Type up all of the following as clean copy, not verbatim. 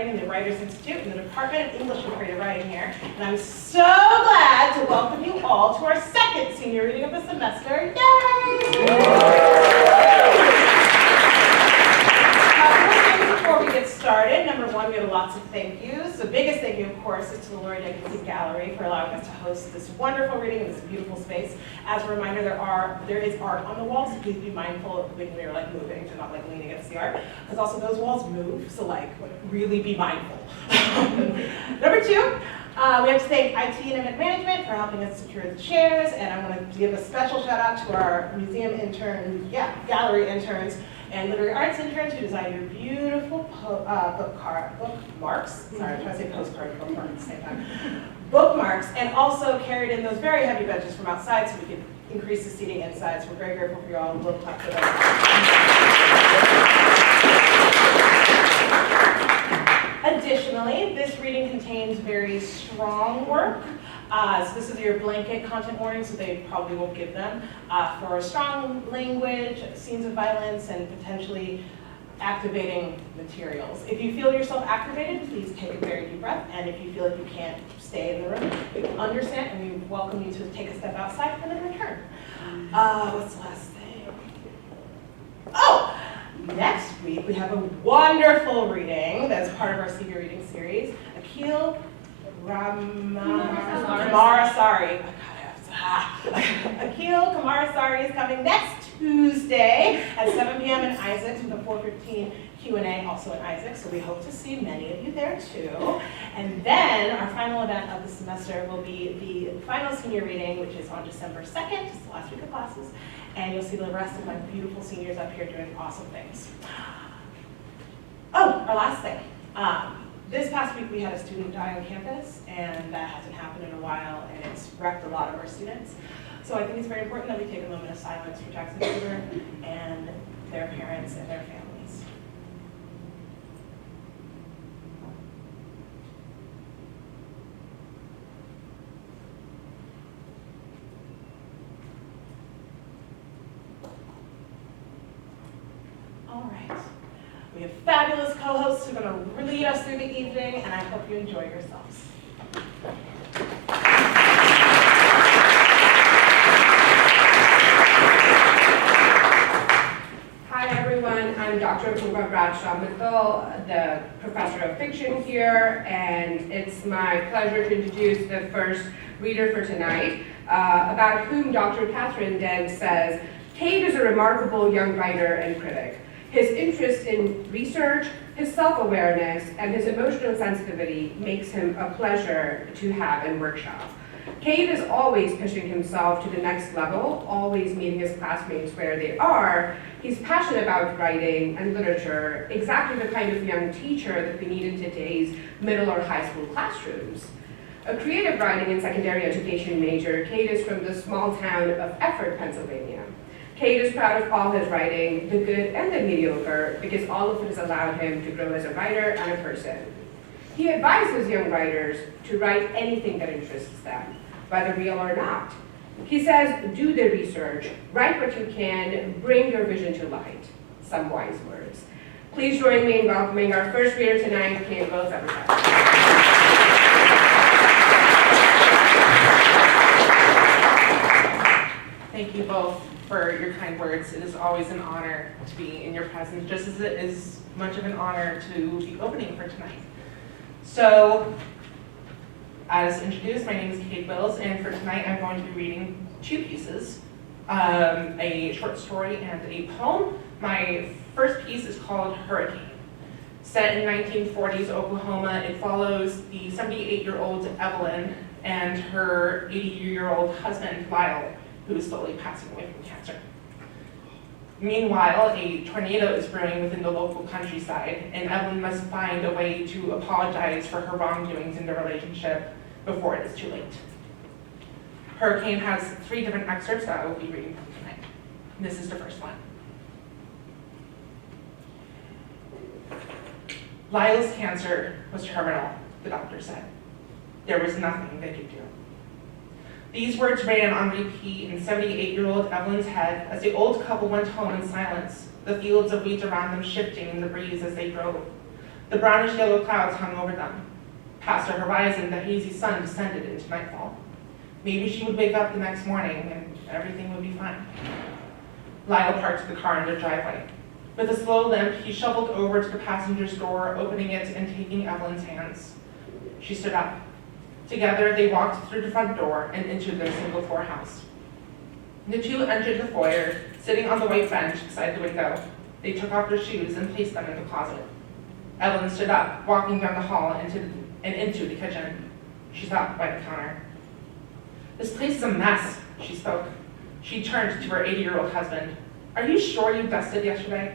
Writing in the Writers Institute in the Department of English and Creative Writing here. And I'm so glad to welcome you all to our second senior reading of the semester. Yay! Before we get started, number one, we have lots of thank yous. The biggest thank you, of course, is to the Lori Dickinson Gallery for allowing us to host this wonderful reading in this beautiful space. As a reminder, there is art on the walls, so please be mindful of when you're like moving to not like leaning against the art, because also those walls move, so like really be mindful. Number two, we have to thank IT and event management for helping us secure the chairs, and I want to give a special shout out to our museum interns, gallery interns, and literary arts interns who designed your beautiful bookmarks. Sorry, I'm trying to say postcard bookmark at the same time. Bookmarks, and also carried in those very heavy benches from outside so we could increase the seating inside. So we're very grateful for you all. We'll clap for that. Additionally, this reading contains very strong work. So this is your blanket content warning, so they probably won't give them, for strong language, scenes of violence, and potentially activating materials. If you feel yourself activated, please take a very deep breath, and if you feel like you can't stay in the room, we understand, and we welcome you to take a step outside and then return. What's the last thing? Oh! Next week, we have a wonderful reading that's part of our senior reading series, Kaeli Waldstein is coming next Tuesday at 7 p.m. in Isaacs with a 4:15 Q&A also in Isaacs, so we hope to see many of you there too. And then our final event of the semester will be the final senior reading, which is on December 2nd, just the last week of classes, and you'll see the rest of my beautiful seniors up here doing awesome things. Oh, our last thing. This past week we had a student die on campus, and that hasn't happened in a while, and it's wrecked a lot of our students. So I think it's very important that we take a moment of silence for Jackson's children and their parents and their families. All right. We have fabulous co-hosts who are going to lead us through the evening, and I hope you enjoy yourselves. Hi everyone, I'm Dr. Pooja Bradshaw-Mittal, the professor of fiction here, and it's my pleasure to introduce the first reader for tonight, about whom Dr. Catherine Dent says, Kaed is a remarkable young writer and critic. His interest in research, his self-awareness, and his emotional sensitivity makes him a pleasure to have in workshop. Kaed is always pushing himself to the next level, always meeting his classmates where they are. He's passionate about writing and literature, exactly the kind of young teacher that we need in today's middle or high school classrooms. A creative writing and secondary education major, Kaed is from the small town of Effort, Pennsylvania. Kaed is proud of all his writing, the good and the mediocre, because all of it has allowed him to grow as a writer and a person. He advises young writers to write anything that interests them, whether real or not. He says, do the research, write what you can, bring your vision to light. Some wise words. Please join me in welcoming our first reader tonight, Kaed Wills, everybody. Thank you both for your kind words. It is always an honor to be in your presence, just as it is much of an honor to be opening for tonight. So, as introduced, my name is Kaed Wills, and for tonight I'm going to be reading two pieces, a short story and a poem. My first piece is called Hurricane. Set in 1940s Oklahoma, it follows the 78-year-old Evelyn and her 80-year-old husband, Lyle, who is slowly passing away from cancer. Meanwhile, a tornado is brewing within the local countryside, and Evelyn must find a way to apologize for her wrongdoings in the relationship before it is too late. Hurricane has 3 different excerpts that I will be reading from tonight. This is the first one. Lyle's cancer was terminal, the doctor said. There was nothing they could do. These words ran on repeat in 78-year-old Evelyn's head as the old couple went home in silence, the fields of weeds around them shifting in the breeze as they drove. The brownish-yellow clouds hung over them. Past her horizon, the hazy sun descended into nightfall. Maybe she would wake up the next morning and everything would be fine. Lyle parked the car in their driveway. With a slow limp, he shuffled over to the passenger's door, opening it and taking Evelyn's hands. She stood up. Together, they walked through the front door and into their single-floor house. The two entered the foyer, sitting on the white bench beside the window. They took off their shoes and placed them in the closet. Evelyn stood up, walking down the hall into the kitchen. She stopped by the counter. "This place is a mess," she spoke. She turned to her 80-year-old husband. "Are you sure you dusted yesterday?"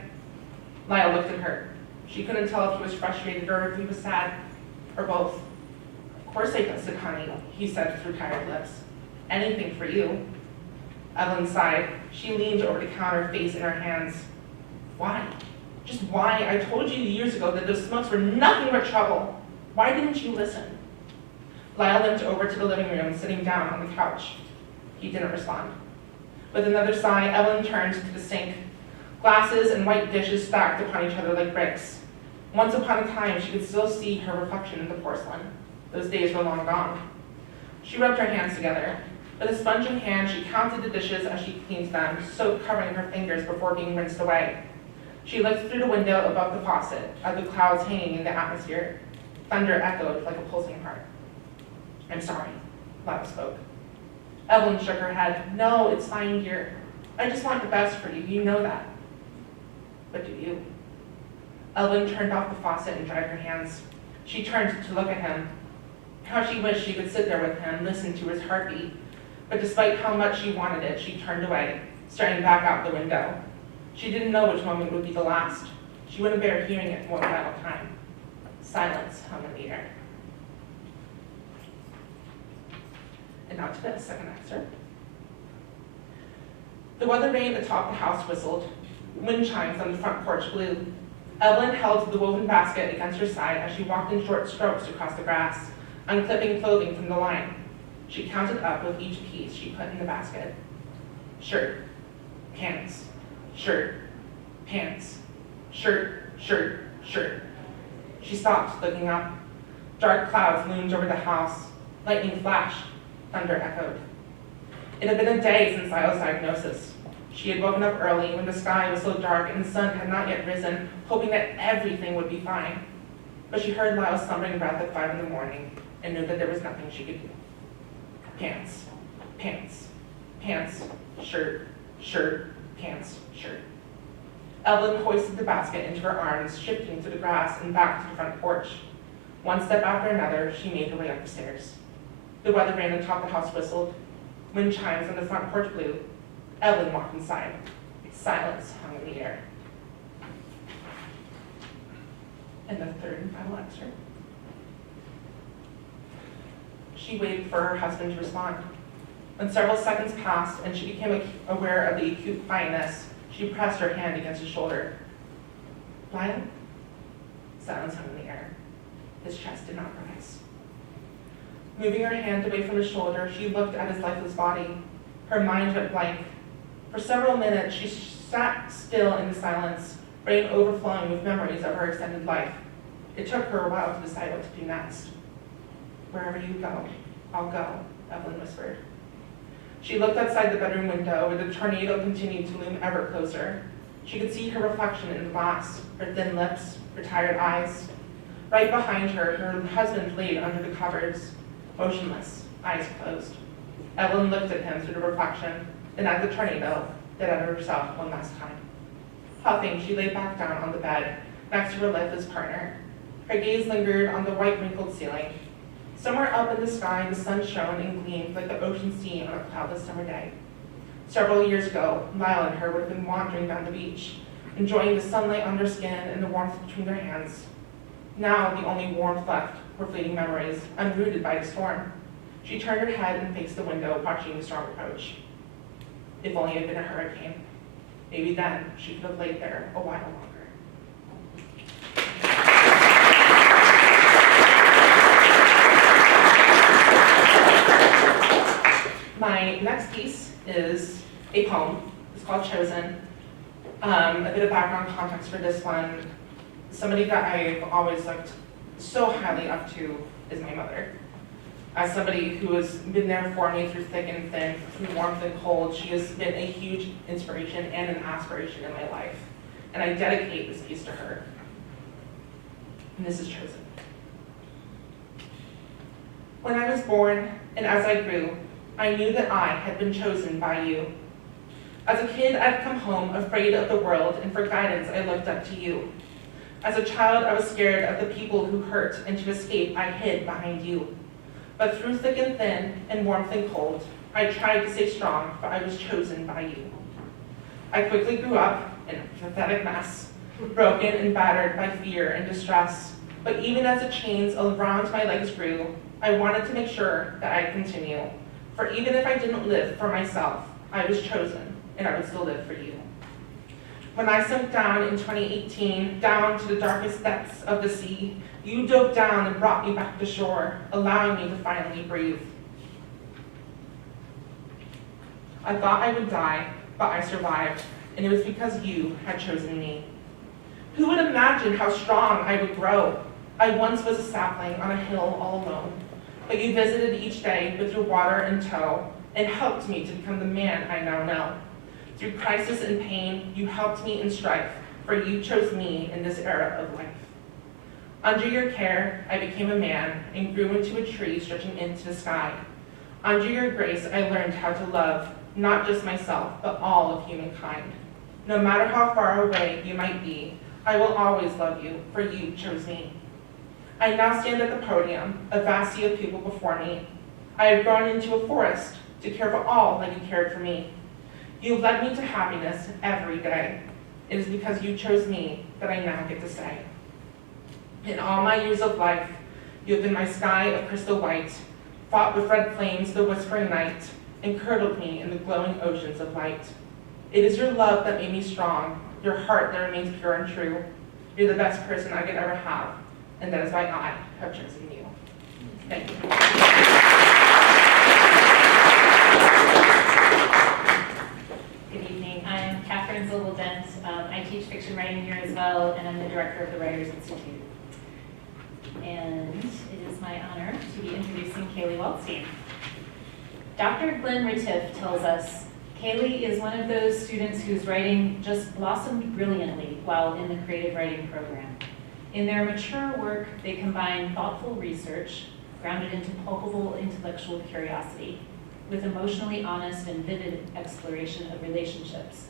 Lyle looked at her. She couldn't tell if he was frustrated or if he was sad, or both. "Of course I dusted, honey," he said through tired lips. "Anything for you." Evelyn sighed. She leaned over the counter, face in her hands. "Why? Just why? I told you years ago that those smokes were nothing but trouble. Why didn't you listen?" Lyle limped over to the living room, sitting down on the couch. He didn't respond. With another sigh, Evelyn turned to the sink. Glasses and white dishes stacked upon each other like bricks. Once upon a time, she could still see her reflection in the porcelain. Those days were long gone. She rubbed her hands together. With a sponge in hand, she counted the dishes as she cleaned them, soap covering her fingers before being rinsed away. She looked through the window above the faucet at the clouds hanging in the atmosphere. Thunder echoed like a pulsing heart. "I'm sorry," Lyle spoke. Evelyn shook her head. "No, it's fine here. I just want the best for you, you know that." "But do you?" Evelyn turned off the faucet and dried her hands. She turned to look at him. How she wished she could sit there with him, listen to his heartbeat. But despite how much she wanted it, she turned away, staring back out the window. She didn't know which moment would be the last. She wouldn't bear hearing it one final time. Silence hung in the air. And now to the second excerpt. The weather vane atop the house whistled. Wind chimes on the front porch blew. Evelyn held the woven basket against her side as she walked in short strokes across the grass, unclipping clothing from the line. She counted up with each piece she put in the basket. Shirt, pants, shirt, pants, shirt, shirt, shirt. She stopped, looking up. Dark clouds loomed over the house. Lightning flashed. Thunder echoed. It had been a day since Lyle's diagnosis. She had woken up early when the sky was so dark and the sun had not yet risen, hoping that everything would be fine. But she heard Lyle's slumbering breath at 5 in the morning and knew that there was nothing she could do. Pants, pants, pants, shirt, shirt, pants, shirt. Evelyn hoisted the basket into her arms, shifting to the grass and back to the front porch. One step after another, she made her way up the stairs. The weather vane atop the house whistled. Wind chimes on the front porch blew. Evelyn walked inside. Silence hung in the air. And the third and final excerpt. She waited for her husband to respond. When several seconds passed and she became aware of the acute quietness, she pressed her hand against his shoulder. "Lyle?" Silence hung in the air. His chest did not rise. Moving her hand away from his shoulder, she looked at his lifeless body. Her mind went blank. For several minutes, she sat still in the silence, brain overflowing with memories of her extended life. It took her a while to decide what to do next. "Wherever you go, I'll go," Evelyn whispered. She looked outside the bedroom window where the tornado continued to loom ever closer. She could see her reflection in the glass, her thin lips, her tired eyes. Right behind her, her husband laid under the covers, motionless, eyes closed. Evelyn looked at him through the reflection, then at the tornado, then at herself one last time. Huffing, she lay back down on the bed, next to her lifeless partner. Her gaze lingered on the white wrinkled ceiling. Somewhere up in the sky, the sun shone and gleamed like the ocean sea on a cloudless summer day. Several years ago, Lyle and her would have been wandering down the beach, enjoying the sunlight on their skin and the warmth between their hands. Now, the only warmth left were fleeting memories, unrooted by the storm. She turned her head and faced the window, watching the storm approach. If only it had been a hurricane. Maybe then she could have laid there a while longer. My next piece is a poem. It's called Chosen. A bit of background context for this one. somebody that I've always looked so highly up to is my mother. As somebody who has been there for me through thick and thin, through warmth and cold, she has been a huge inspiration and an aspiration in my life. And I dedicate this piece to her. And this is chosen. When I was born, and as I grew, I knew that I had been chosen by you. As a kid, I'd come home afraid of the world, and for guidance, I looked up to you. As a child, I was scared of the people who hurt, and to escape, I hid behind you. But through thick and thin, and warmth and cold, I tried to stay strong, for I was chosen by you. I quickly grew up in a pathetic mess, broken and battered by fear and distress. But even as the chains around my legs grew, I wanted to make sure that I'd continue. For even if I didn't live for myself, I was chosen, and I would still live for you. When I sunk down in 2018, down to the darkest depths of the sea, you dove down and brought me back to shore, allowing me to finally breathe. I thought I would die, but I survived, and it was because you had chosen me. Who would imagine how strong I would grow? I once was a sapling on a hill all alone, but you visited each day with your water in tow and helped me to become the man I now know. Through crisis and pain, you helped me in strife, for you chose me in this era of life. Under your care, I became a man and grew into a tree stretching into the sky. Under your grace, I learned how to love, not just myself, but all of humankind. No matter how far away you might be, I will always love you, for you chose me. I now stand at the podium, a vast sea of people before me. I have grown into a forest to care for all that you cared for me. You have led me to happiness every day. It is because you chose me that I now get to say. In all my years of life, you have been my sky of crystal white, fought with red flames the whispering night, and curdled me in the glowing oceans of light. It is your love that made me strong, your heart that remains pure and true. You're the best person I could ever have, and that is why I have chosen you. Thank you. Good evening. I'm Catherine Zilbel-Dent. I teach fiction writing here as well, and I'm the director of the Writers Institute. And it is my honor to be introducing Kaeli Waldstein. Dr. Glenn Retief tells us, Kaeli is one of those students whose writing just blossomed brilliantly while in the creative writing program. In their mature work, they combine thoughtful research, grounded into palpable intellectual curiosity, with emotionally honest and vivid exploration of relationships.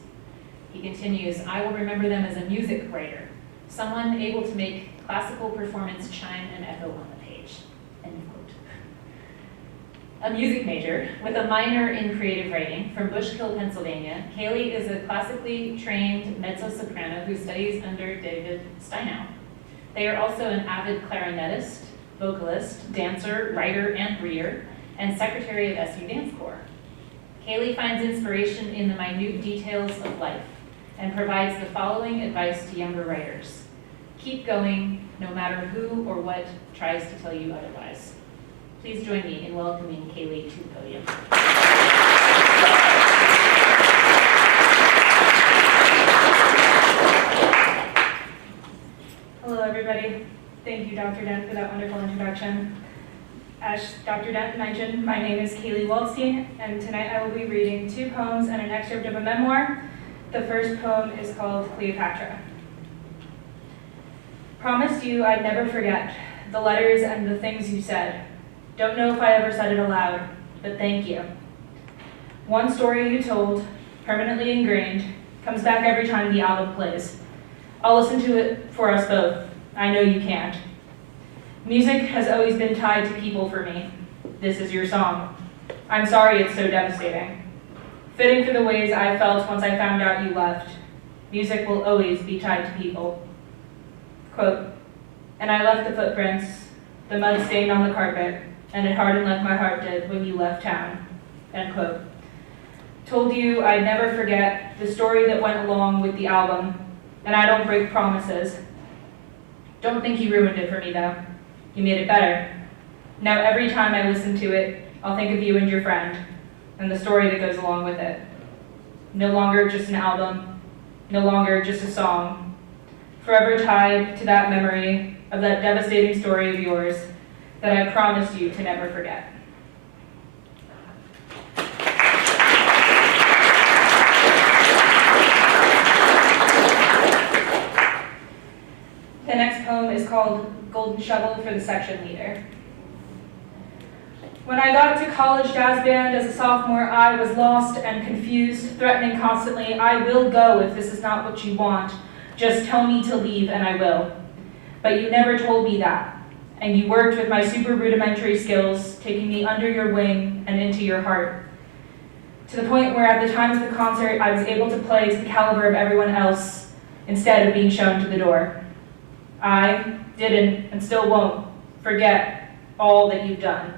He continues, I will remember them as a music writer, someone able to make classical performance chime and echo on the page, end quote. A music major with a minor in creative writing from Bushkill, Pennsylvania, Kaeli is a classically trained mezzo-soprano who studies under David Steinow. They are also an avid clarinetist, vocalist, dancer, writer, and reader, and secretary of SU Dance Corps. Kaeli finds inspiration in the minute details of life and provides the following advice to younger writers. Keep going, no matter who or what tries to tell you otherwise. Please join me in welcoming Kaeli to the podium. Hello, everybody. Thank you, Dr. Dent, for that wonderful introduction. As Dr. Dent mentioned, my name is Kaeli Waldstein, and tonight I will be reading 2 poems and an excerpt of a memoir. The first poem is called Cleopatra. Promised you I'd never forget the letters and the things you said. Don't know if I ever said it aloud, but thank you. One story you told, permanently ingrained, comes back every time the album plays. I'll listen to it for us both. I know you can't. Music has always been tied to people for me. This is your song. I'm sorry it's so devastating. Fitting for the ways I felt once I found out you left. Music will always be tied to people. Quote, and I left the footprints, the mud stained on the carpet, and it hardened like my heart did when you left town. End quote. Told you I'd never forget the story that went along with the album, and I don't break promises. Don't think you ruined it for me though. You made it better. Now every time I listen to it, I'll think of you and your friend, and the story that goes along with it. No longer just an album, no longer just a song. forever tied to that memory of that devastating story of yours that I promised you to never forget. The next poem is called Golden Shovel for the Section Leader. When I got to college jazz band as a sophomore, I was lost and confused, threatening constantly, I will go if this is not what you want. Just tell me to leave and I will. But you never told me that, and you worked with my super rudimentary skills, taking me under your wing and into your heart. To the point where at the time of the concert, I was able to play to the caliber of everyone else instead of being shown to the door. I didn't and still won't forget all that you've done.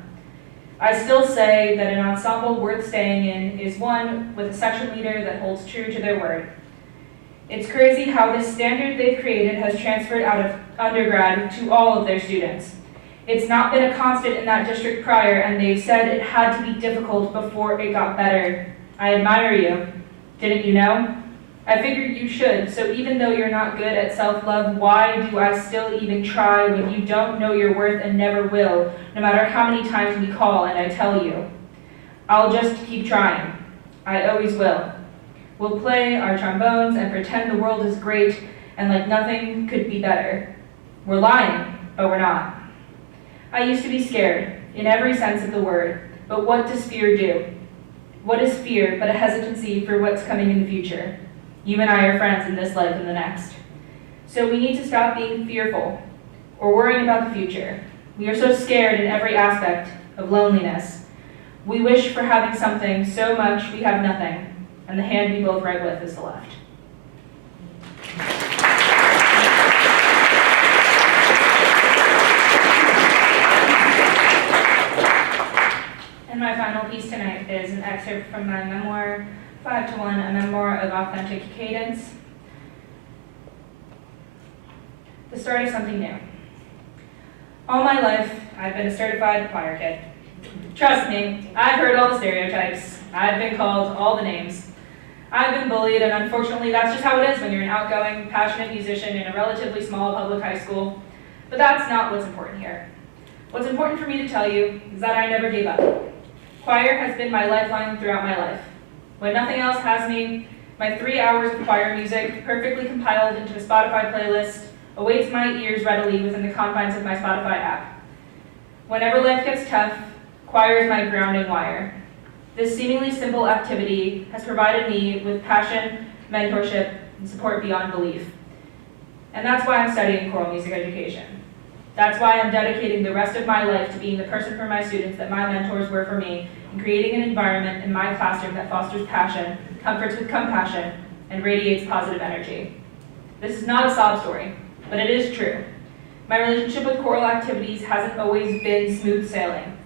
I still say that an ensemble worth staying in is one with a section leader that holds true to their word. It's crazy how this standard they've created has transferred out of undergrad to all of their students. It's not been a constant in that district prior, and they've said it had to be difficult before it got better. I admire you. Didn't you know? I figured you should, so even though you're not good at self-love, why do I still even try when you don't know your worth and never will, no matter how many times we call and I tell you? I'll just keep trying. I always will. We'll play our trombones and pretend the world is great and like nothing could be better. We're lying, but we're not. I used to be scared, in every sense of the word, but what does fear do? What is fear but a hesitancy for what's coming in the future? You and I are friends in this life and the next. So we need to stop being fearful or worrying about the future. We are so scared in every aspect of loneliness. We wish for having something so much we have nothing, and the hand we both write with is the left. And my final piece tonight is an excerpt from my memoir, 5 to 1, a memoir of authentic cadence. The start of something new. All my life, I've been a certified choir kid. Trust me, I've heard all the stereotypes. I've been called all the names. I've been bullied, and unfortunately that's just how it is when you're an outgoing, passionate musician in a relatively small public high school. But that's not what's important here. What's important for me to tell you is that I never gave up. Choir has been my lifeline throughout my life. When nothing else has me, my 3 hours of choir music, perfectly compiled into a Spotify playlist, awaits my ears readily within the confines of my Spotify app. Whenever life gets tough, choir is my grounding wire. This seemingly simple activity has provided me with passion, mentorship, and support beyond belief. And that's why I'm studying choral music education. That's why I'm dedicating the rest of my life to being the person for my students that my mentors were for me, and creating an environment in my classroom that fosters passion, comforts with compassion, and radiates positive energy. This is not a sob story, but it is true. My relationship with choral activities hasn't always been smooth sailing.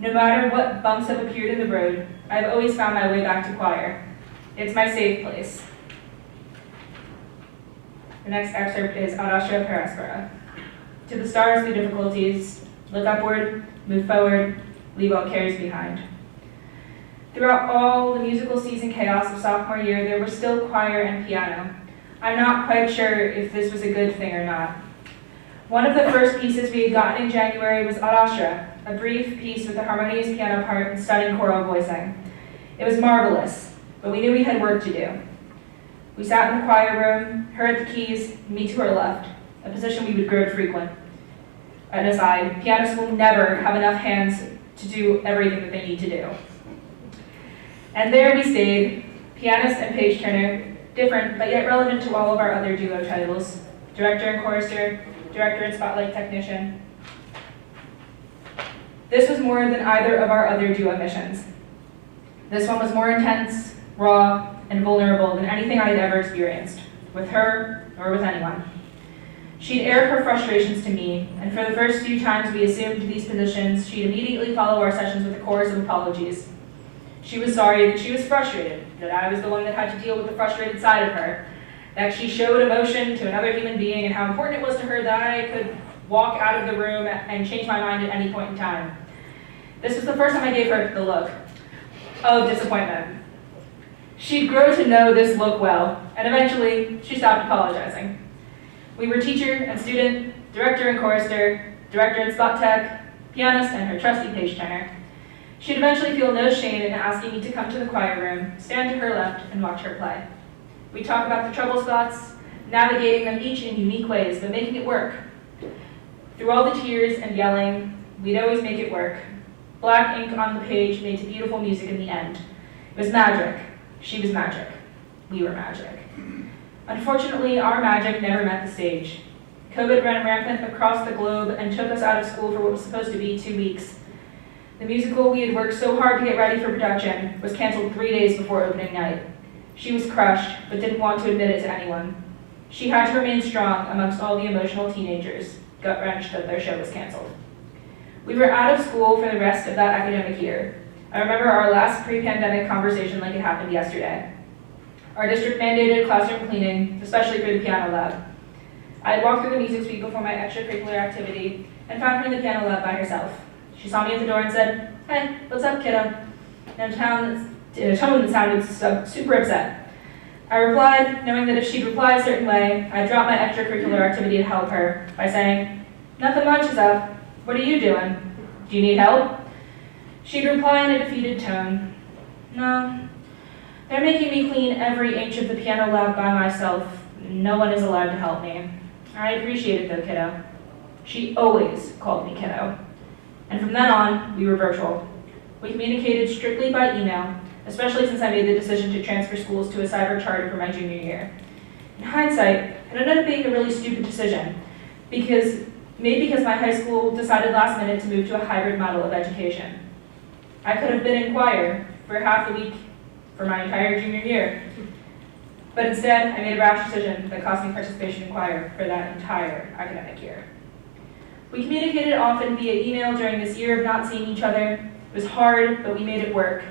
No matter what bumps have appeared in the road, I've always found my way back to choir. It's my safe place. The next excerpt is Audaccia Peraspera. To the stars through difficulties, look upward, move forward, leave all cares behind. Throughout all the musical season chaos of sophomore year, there was still choir and piano. I'm not quite sure if this was a good thing or not. One of the first pieces we had gotten in January was Audaccia, a brief piece with a harmonious piano part and stunning choral voicing. It was marvelous, but we knew we had work to do. We sat in the choir room, her at the keys, me to her left, a position we would grow to frequent. An aside, pianists will never have enough hands to do everything that they need to do. And there we stayed, pianist and page turner, different but yet relevant to all of our other duo titles, director and chorister, director and spotlight technician. This was more than either of our other duo missions. This one was more intense, raw, and vulnerable than anything I had ever experienced, with her or with anyone. She'd air her frustrations to me, and for the first few times we assumed these positions, she'd immediately follow our sessions with a chorus of apologies. She was sorry that she was frustrated, that I was the one that had to deal with the frustrated side of her, that she showed emotion to another human being, and how important it was to her that I could walk out of the room and change my mind at any point in time. This was the first time I gave her the look of disappointment. She'd grow to know this look well, and eventually she stopped apologizing. We were teacher and student, director and chorister, director and spot tech, pianist, and her trusty page turner. She'd eventually feel no shame in asking me to come to the choir room, stand to her left, and watch her play. We'd talk about the trouble spots, navigating them each in unique ways, but making it work. Through all the tears and yelling, we'd always make it work. Black ink on the page made to beautiful music in the end. It was magic. She was magic. We were magic. Unfortunately, our magic never met the stage. COVID ran rampant across the globe and took us out of school for what was supposed to be 2 weeks. The musical we had worked so hard to get ready for production was canceled 3 days before opening night. She was crushed, but didn't want to admit it to anyone. She had to remain strong amongst all the emotional teenagers, gut-wrenched that their show was canceled. We were out of school for the rest of that academic year. I remember our last pre-pandemic conversation like it happened yesterday. Our district mandated classroom cleaning, especially for the piano lab. I had walked through the music suite before my extracurricular activity and found her in the piano lab by herself. She saw me at the door and said, "Hey, what's up, kiddo?" in a tone that sounded super upset. I replied, knowing that if she'd reply a certain way, I'd drop my extracurricular activity to help her by saying, "Nothing much is up. What are you doing? Do you need help?" She'd reply in a defeated tone, "No. They're making me clean every inch of the piano lab by myself. No one is allowed to help me. I appreciate it though, kiddo." She always called me kiddo. And from then on, we were virtual. We communicated strictly by email, especially since I made the decision to transfer schools to a cyber charter for my junior year. In hindsight, it ended up being a really stupid decision, because my high school decided last minute to move to a hybrid model of education. I could have been in choir for half the week for my entire junior year, but instead I made a rash decision that cost me participation in choir for that entire academic year. We communicated often via email during this year of not seeing each other. It was hard, but we made it work.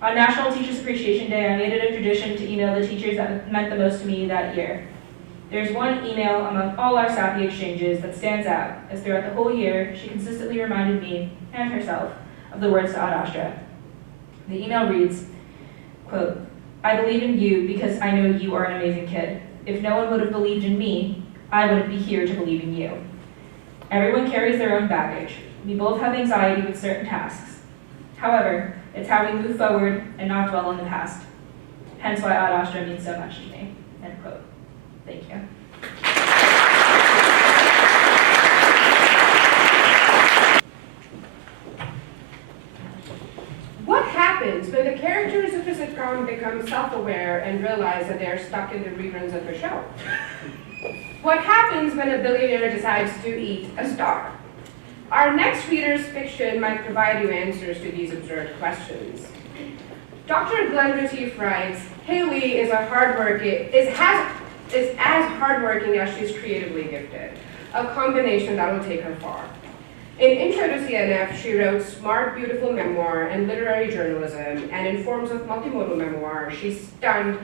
On National Teachers Appreciation Day, I made it a tradition to email the teachers that meant the most to me that year. There's one email among all our sappy exchanges that stands out, as throughout the whole year, she consistently reminded me, and herself, of the words to Ad Astra. The email reads, quote, "I believe in you because I know you are an amazing kid. If no one would have believed in me, I wouldn't be here to believe in you. Everyone carries their own baggage. We both have anxiety with certain tasks. However, it's how we move forward and not dwell on the past. Hence why Ad Astra means so much to me." End quote. Thank you. What happens when the characters of a sitcom become self-aware and realize that they're stuck in the reruns of the show? What happens when a billionaire decides to eat a star? Our next reader's fiction might provide you answers to these absurd questions. Dr. Glenn Retief writes, "Kaeli is as hardworking as she's creatively gifted, a combination that will take her far. In Intro to CNF, she wrote smart, beautiful memoir and literary journalism, and in forms of multimodal memoir, she stunned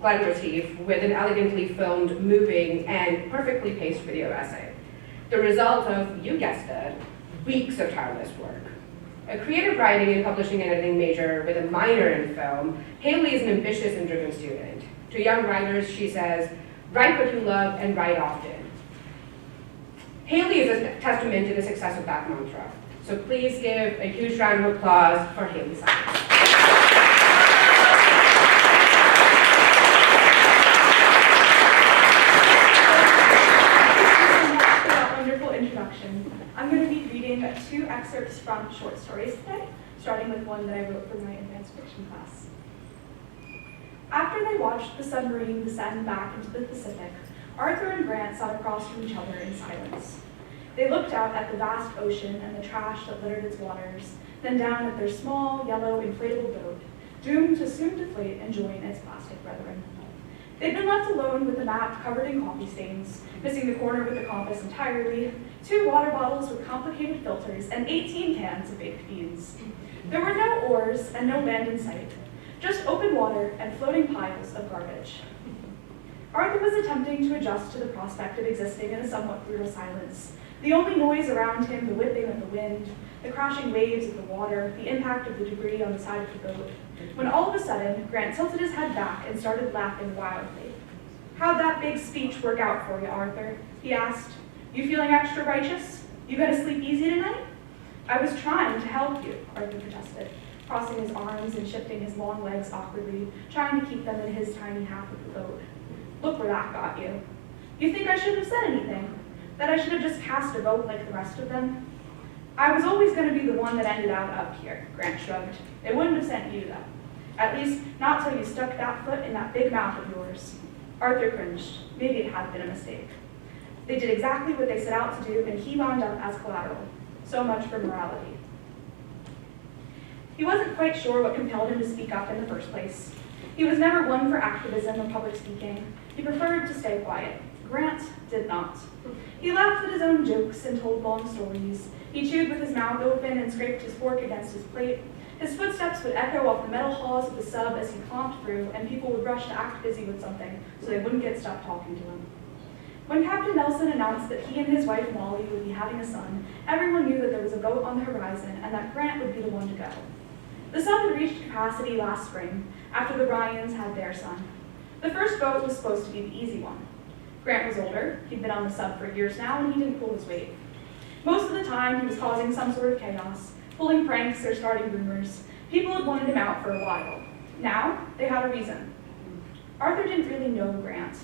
Glenn Retief with an elegantly filmed, moving, and perfectly paced video essay. The result of, you guessed it, weeks of tireless work. A creative writing and publishing and editing major with a minor in film, Kaeli is an ambitious and driven student. To young writers, she says, "Write what you love and write often." Kaeli is a testament to the success of that mantra. So please give a huge round of applause for Kaeli Seitz. Introduction. I'm going to be reading 2 excerpts from short stories today, starting with one that I wrote for my advanced fiction class. After they watched the submarine descend back into the Pacific, Arthur and Grant sat across from each other in silence. They looked out at the vast ocean and the trash that littered its waters, then down at their small, yellow, inflatable boat, doomed to soon deflate and join its plastic brethren. They'd been left alone with the map covered in coffee stains, missing the corner with the compass entirely, 2 water bottles with complicated filters, and 18 cans of baked beans. There were no oars and no land in sight, just open water and floating piles of garbage. Arthur was attempting to adjust to the prospect of existing in a somewhat brutal silence. The only noise around him, the whipping of the wind, the crashing waves of the water, the impact of the debris on the side of the boat, when all of a sudden, Grant tilted his head back and started laughing wildly. "How'd that big speech work out for you, Arthur?" he asked. "You feeling extra righteous? You gonna sleep easy tonight?" "I was trying to help you," Arthur protested, crossing his arms and shifting his long legs awkwardly, trying to keep them in his tiny half of the boat. "Look where that got you. You think I shouldn't have said anything? That I should have just cast a vote like the rest of them?" "I was always going to be the one that ended out up here," Grant shrugged. "They wouldn't have sent you, though. At least, not till you stuck that foot in that big mouth of yours." Arthur cringed. Maybe it had been a mistake. They did exactly what they set out to do, and he wound up as collateral. So much for morality. He wasn't quite sure what compelled him to speak up in the first place. He was never one for activism or public speaking. He preferred to stay quiet. Grant did not. He laughed at his own jokes and told long stories. He chewed with his mouth open and scraped his fork against his plate. His footsteps would echo off the metal halls of the sub as he clomped through, and people would rush to act busy with something so they wouldn't get stuck talking to him. When Captain Nelson announced that he and his wife Molly would be having a son, everyone knew that there was a boat on the horizon and that Grant would be the one to go. The sub had reached capacity last spring, after the Ryans had their son. The first boat was supposed to be the easy one. Grant was older, he'd been on the sub for years now, and he didn't pull his weight. Most of the time, he was causing some sort of chaos, pulling pranks or starting rumors. People had wanted him out for a while. Now, they had a reason. Arthur didn't really know Grant.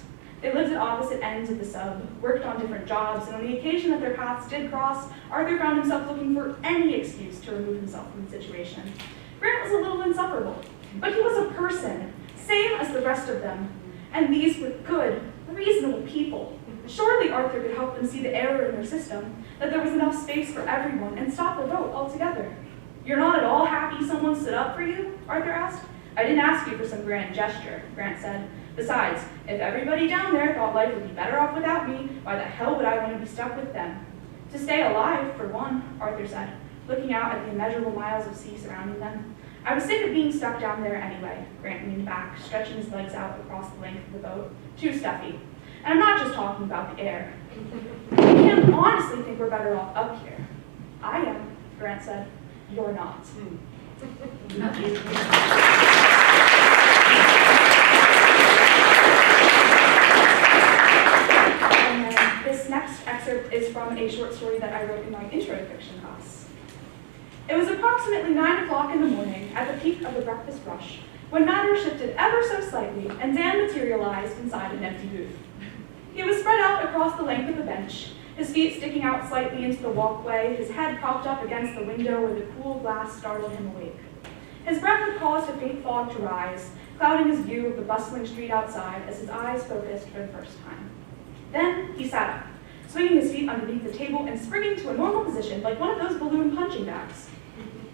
They lived at opposite ends of the sub, worked on different jobs, and on the occasion that their paths did cross, Arthur found himself looking for any excuse to remove himself from the situation. Grant was a little insufferable, but he was a person, same as the rest of them, and these were good, reasonable people. Surely Arthur could help them see the error in their system, that there was enough space for everyone, and stop the vote altogether. "You're not at all happy someone stood up for you?" Arthur asked. "I didn't ask you for some grand gesture," Grant said. "Besides, if everybody down there thought life would be better off without me, why the hell would I want to be stuck with them?" "To stay alive, for one," Arthur said, looking out at the immeasurable miles of sea surrounding them. "I was sick of being stuck down there anyway." Grant leaned back, stretching his legs out across the length of the boat. "Too stuffy. And I'm not just talking about the air. I can't honestly think we're better off up here." "I am," Grant said. "You're not." And then this next excerpt is from a short story that I wrote in my intro to fiction class. It was approximately 9 o'clock in the morning, at the peak of the breakfast rush, when matters shifted ever so slightly and Dan materialized inside an empty booth. He was spread out across the length of the bench, his feet sticking out slightly into the walkway, his head propped up against the window where the cool glass startled him awake. His breath had caused a faint fog to rise, clouding his view of the bustling street outside as his eyes focused for the first time. Then he sat up, swinging his feet underneath the table and springing to a normal position like one of those balloon punching bags.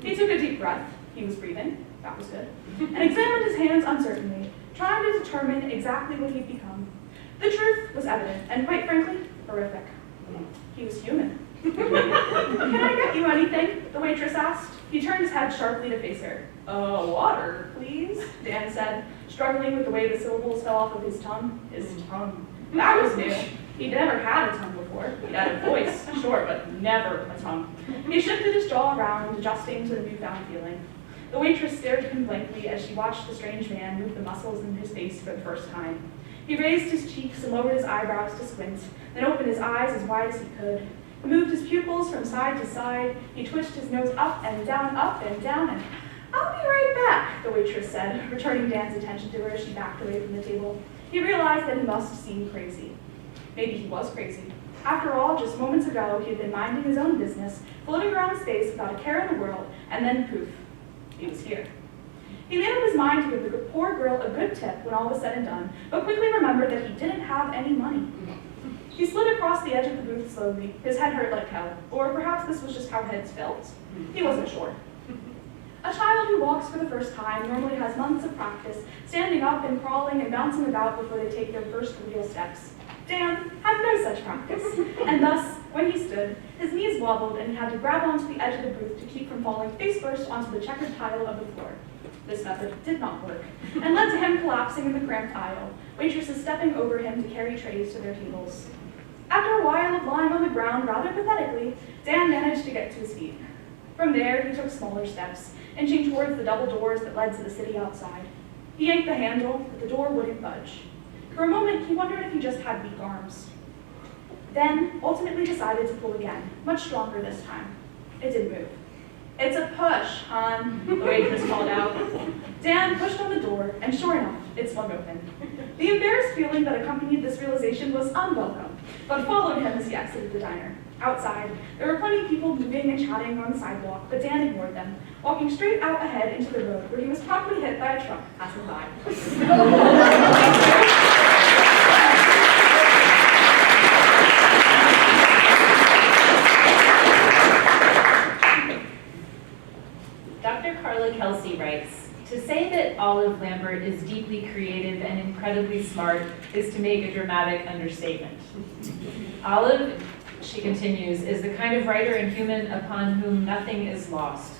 He took a deep breath, he was breathing, that was good, and examined his hands uncertainly, trying to determine exactly what he'd become. The truth was evident, and quite frankly, horrific. He was human. "Can I get you anything?" the waitress asked. He turned his head sharply to face her. Water, please," Dan said, struggling with the way the syllables fell off of his tongue. His tongue. That was new. He'd never had a tongue before. He'd had a voice, sure, but never a tongue. He shifted his jaw around, adjusting to the newfound feeling. The waitress stared at him blankly as she watched the strange man move the muscles in his face for the first time. He raised his cheeks and lowered his eyebrows to squint, then opened his eyes as wide as he could. He moved his pupils from side to side. He twitched his nose up and down, and "I'll be right back," the waitress said, returning Dan's attention to her as she backed away from the table. He realized that he must seem crazy. Maybe he was crazy. After all, just moments ago, he had been minding his own business, floating around space without a care in the world, and then poof, he was here. He made up his mind to give the poor girl a good tip when all was said and done, but quickly remembered that he didn't have any money. He slid across the edge of the booth slowly. His head hurt like hell, or perhaps this was just how heads felt. He wasn't sure. A child who walks for the first time normally has months of practice, standing up and crawling and bouncing about before they take their first real steps. Dan had no such practice, and thus, when he stood, his knees wobbled and he had to grab onto the edge of the booth to keep from falling face first onto the checkered tile of the floor. This method did not work, and led to him collapsing in the cramped aisle, waitresses stepping over him to carry trays to their tables. After a while of lying on the ground rather pathetically, Dan managed to get to his feet. From there, he took smaller steps, inching towards the double doors that led to the city outside. He yanked the handle, but the door wouldn't budge. For a moment, he wondered if he just had weak arms. Then, ultimately decided to pull again, much stronger this time. It didn't move. "It's a push, hon," the waitress called out. Dan pushed on the door, and sure enough, it swung open. The embarrassed feeling that accompanied this realization was unwelcome, but followed him as he exited the diner. Outside, there were plenty of people moving and chatting on the sidewalk, but Dan ignored them, walking straight out ahead into the road, where he was promptly hit by a truck passing by. Kelsey writes, "To say that Olive Lambert is deeply creative and incredibly smart is to make a dramatic understatement. Olive," she continues, "is the kind of writer and human upon whom nothing is lost,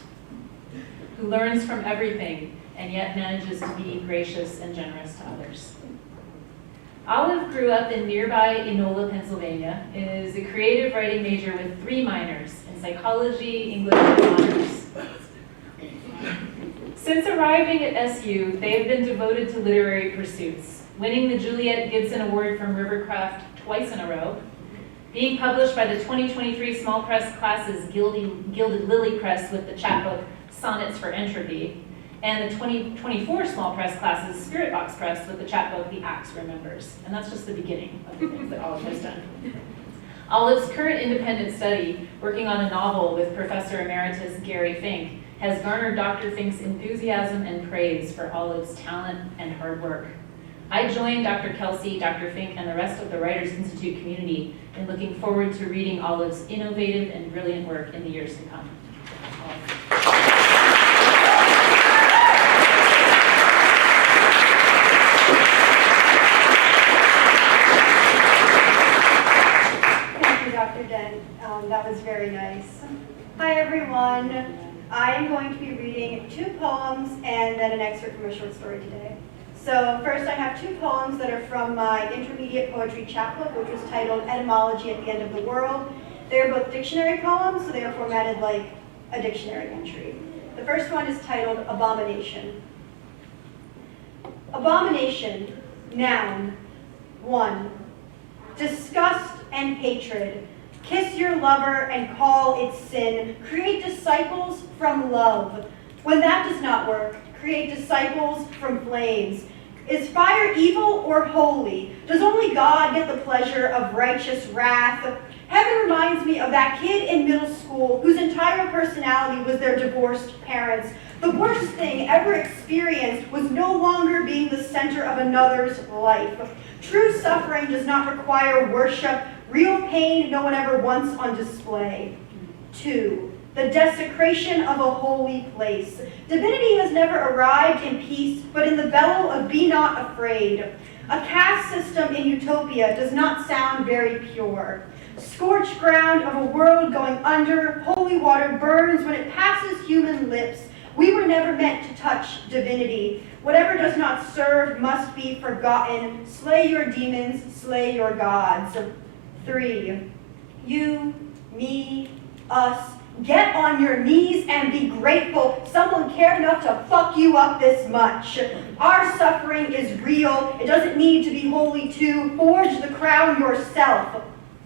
who learns from everything and yet manages to be gracious and generous to others." Olive grew up in nearby Enola, Pennsylvania, and is a creative writing major with 3 minors in psychology, English, and honors. Since arriving at SU, they have been devoted to literary pursuits, winning the Juliet Gibson Award from Rivercraft twice in a row, being published by the 2023 Small Press Classes Gilded Lily Press with the chapbook Sonnets for Entropy, and the 2024 Small Press Classes Spirit Box Press with the chapbook The Axe Remembers. And that's just the beginning of the things that Olive has done. Olive's current independent study, working on a novel with Professor Emeritus Gary Fink, has garnered Dr. Fink's enthusiasm and praise for Olive's talent and hard work. I join Dr. Kelsey, Dr. Fink, and the rest of the Writers Institute community in looking forward to reading Olive's innovative and brilliant work in the years to come. Thank you, Dr. Dent. That was very nice. Hi, everyone. I am going to be reading 2 poems and then an excerpt from a short story today. So first I have 2 poems that are from my intermediate poetry chapbook, which was titled Etymology at the End of the World. They are both dictionary poems, so they are formatted like a dictionary entry. The first one is titled Abomination. Abomination, noun, 1. Disgust and hatred. Kiss your lover and call it sin. Create disciples from love. When that does not work, create disciples from flames. Is fire evil or holy? Does only God get the pleasure of righteous wrath? Heaven reminds me of that kid in middle school whose entire personality was their divorced parents. The worst thing ever experienced was no longer being the center of another's life. True suffering does not require worship. Real pain no one ever wants on display. 2. The desecration of a holy place. Divinity has never arrived in peace, but in the bellow of be not afraid. A caste system in utopia does not sound very pure. Scorched ground of a world going under, holy water burns when it passes human lips. We were never meant to touch divinity. Whatever does not serve must be forgotten. Slay your demons, slay your gods. 3. You, me, us, get on your knees and be grateful someone cared enough to fuck you up this much. Our suffering is real. It doesn't need to be holy too. Forge the crown yourself.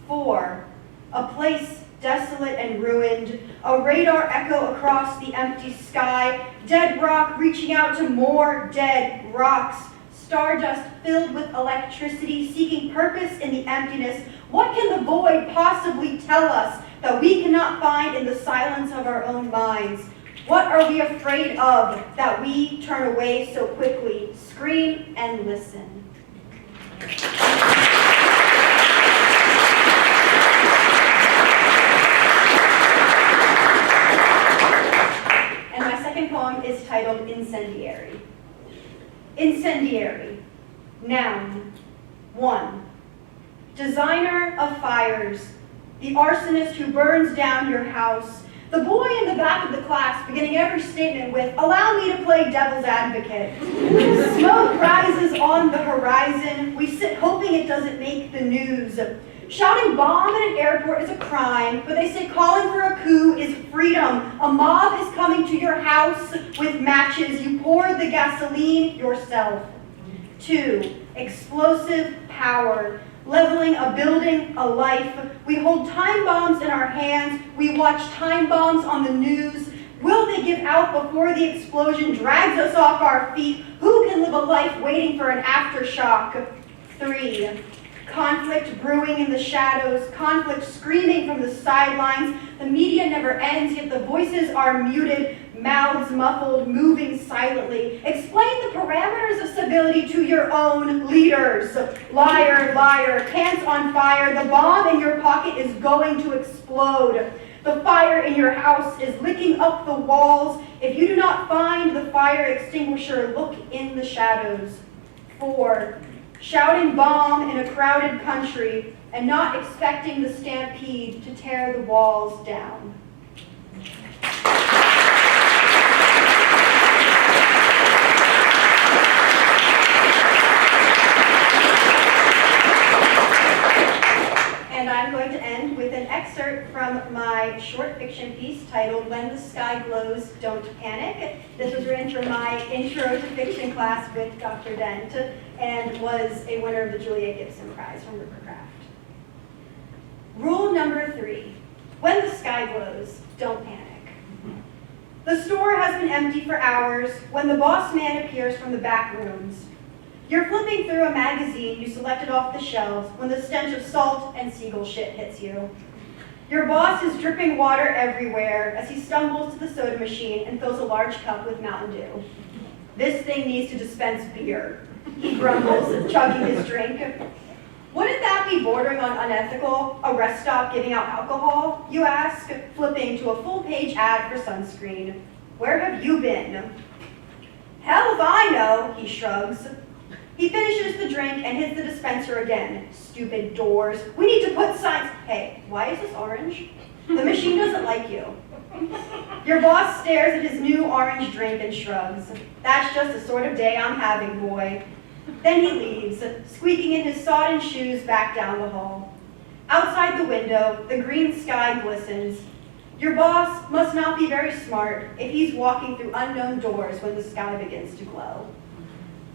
4. A place desolate and ruined. A radar echo across the empty sky. Dead rock reaching out to more dead rocks. Stardust filled with electricity, seeking purpose in the emptiness. What can the void possibly tell us that we cannot find in the silence of our own minds? What are we afraid of that we turn away so quickly? Scream and listen. And my second poem is titled Incendiary. Incendiary, noun, 1. Designer of fires, the arsonist who burns down your house, the boy in the back of the class beginning every statement with, "Allow me to play devil's advocate." Smoke rises on the horizon. We sit hoping it doesn't make the news. Shouting bomb at an airport is a crime, but they say calling for a coup is freedom. A mob is coming to your house with matches. You pour the gasoline yourself. 2. explosive power, leveling a building, a life. We hold time bombs in our hands. We watch time bombs on the news. Will they give out before the explosion drags us off our feet? Who can live a life waiting for an aftershock? 3. Conflict brewing in the shadows, conflict screaming from the sidelines. The media never ends, yet the voices are muted, mouths muffled, moving silently. Explain the parameters of civility to your own leaders. Liar, liar, pants on fire. The bomb in your pocket is going to explode. The fire in your house is licking up the walls. If you do not find the fire extinguisher, look in the shadows. 4. Shouting bomb in a crowded country and not expecting the stampede to tear the walls down. And I'm going to end with an excerpt from my short fiction piece titled When the Sky Glows, Don't Panic. This was written for my intro to fiction class with Dr. Dent and was a winner of the Julia Gibson Prize from Rivercraft. Rule number 3, when the sky glows, don't panic. The store has been empty for hours when the boss man appears from the back rooms. You're flipping through a magazine you selected off the shelves when the stench of salt and seagull shit hits you. Your boss is dripping water everywhere as he stumbles to the soda machine and fills a large cup with Mountain Dew. This thing needs to dispense beer, he grumbles, chugging his drink. Wouldn't that be bordering on unethical? A rest stop giving out alcohol, you ask, flipping to a full-page ad for sunscreen. Where have you been? Hell if I know, he shrugs. He finishes the drink and hits the dispenser again. Stupid doors. We need to put signs. Hey, why is this orange? The machine doesn't like you. Your boss stares at his new orange drink and shrugs. That's just the sort of day I'm having, boy. Then he leaves, squeaking in his sodden shoes back down the hall. Outside the window, the green sky glistens. Your boss must not be very smart if he's walking through unknown doors when the sky begins to glow.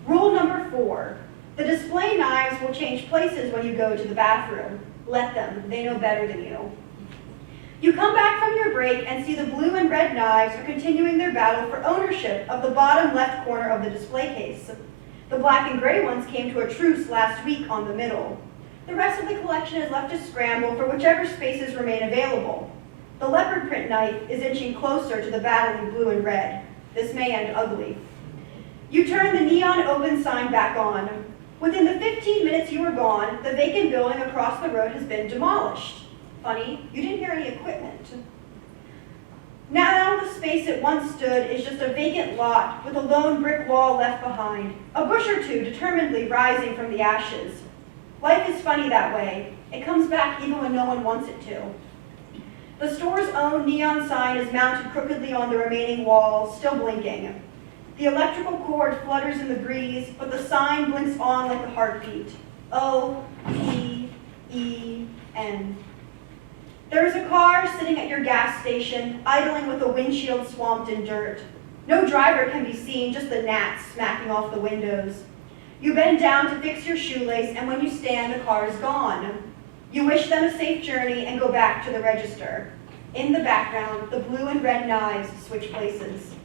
Rule number 4, the display knives will change places when you go to the bathroom. Let them, they know better than you. You come back from your break and see the blue and red knives are continuing their battle for ownership of the bottom left corner of the display case. The black and gray ones came to a truce last week on the middle. The rest of the collection is left to scramble for whichever spaces remain available. The leopard print knife is inching closer to the battling blue and red. This may end ugly. You turn the neon open sign back on. Within the 15 minutes you were gone, the vacant building across the road has been demolished. Funny, you didn't hear any equipment. Now the space it once stood is just a vacant lot with a lone brick wall left behind, a bush or two determinedly rising from the ashes. Life is funny that way. It comes back even when no one wants it to. The store's own neon sign is mounted crookedly on the remaining wall, still blinking. The electrical cord flutters in the breeze, but the sign blinks on like a heartbeat. O-P-E-N. There is a car sitting at your gas station, idling with a windshield swamped in dirt. No driver can be seen, just the gnats smacking off the windows. You bend down to fix your shoelace, and when you stand, the car is gone. You wish them a safe journey and go back to the register. In the background, the blue and red knives switch places.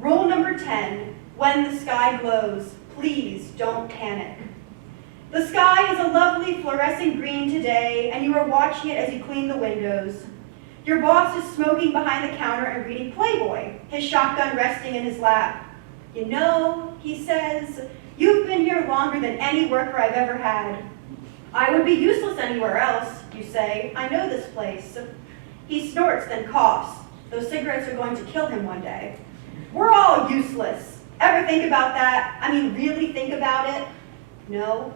Rule number 10, when the sky glows, please don't panic. The sky is a lovely fluorescent green today, and you are watching it as you clean the windows. Your boss is smoking behind the counter and reading Playboy, his shotgun resting in his lap. You know, he says, you've been here longer than any worker I've ever had. I would be useless anywhere else, you say. I know this place. He snorts, then coughs. Those cigarettes are going to kill him one day. We're all useless. Ever think about that? I mean, really think about it? No.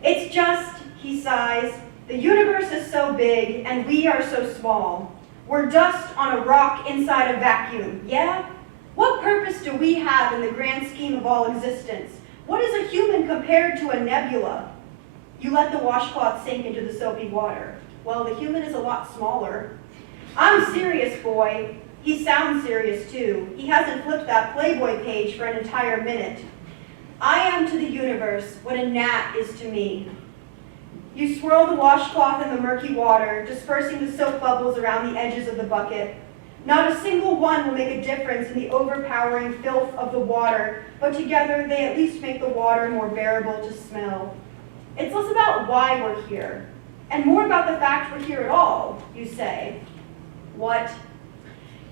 It's just, he sighs, the universe is so big and we are so small. We're dust on a rock inside a vacuum, yeah? What purpose do we have in the grand scheme of all existence? What is a human compared to a nebula? You let the washcloth sink into the soapy water. Well, the human is a lot smaller. I'm serious, boy. He sounds serious, too. He hasn't flipped that Playboy page for an entire minute. I am to the universe what a gnat is to me. You swirl the washcloth in the murky water, dispersing the soap bubbles around the edges of the bucket. Not a single one will make a difference in the overpowering filth of the water, but together they at least make the water more bearable to smell. It's less about why we're here, and more about the fact we're here at all, you say. What?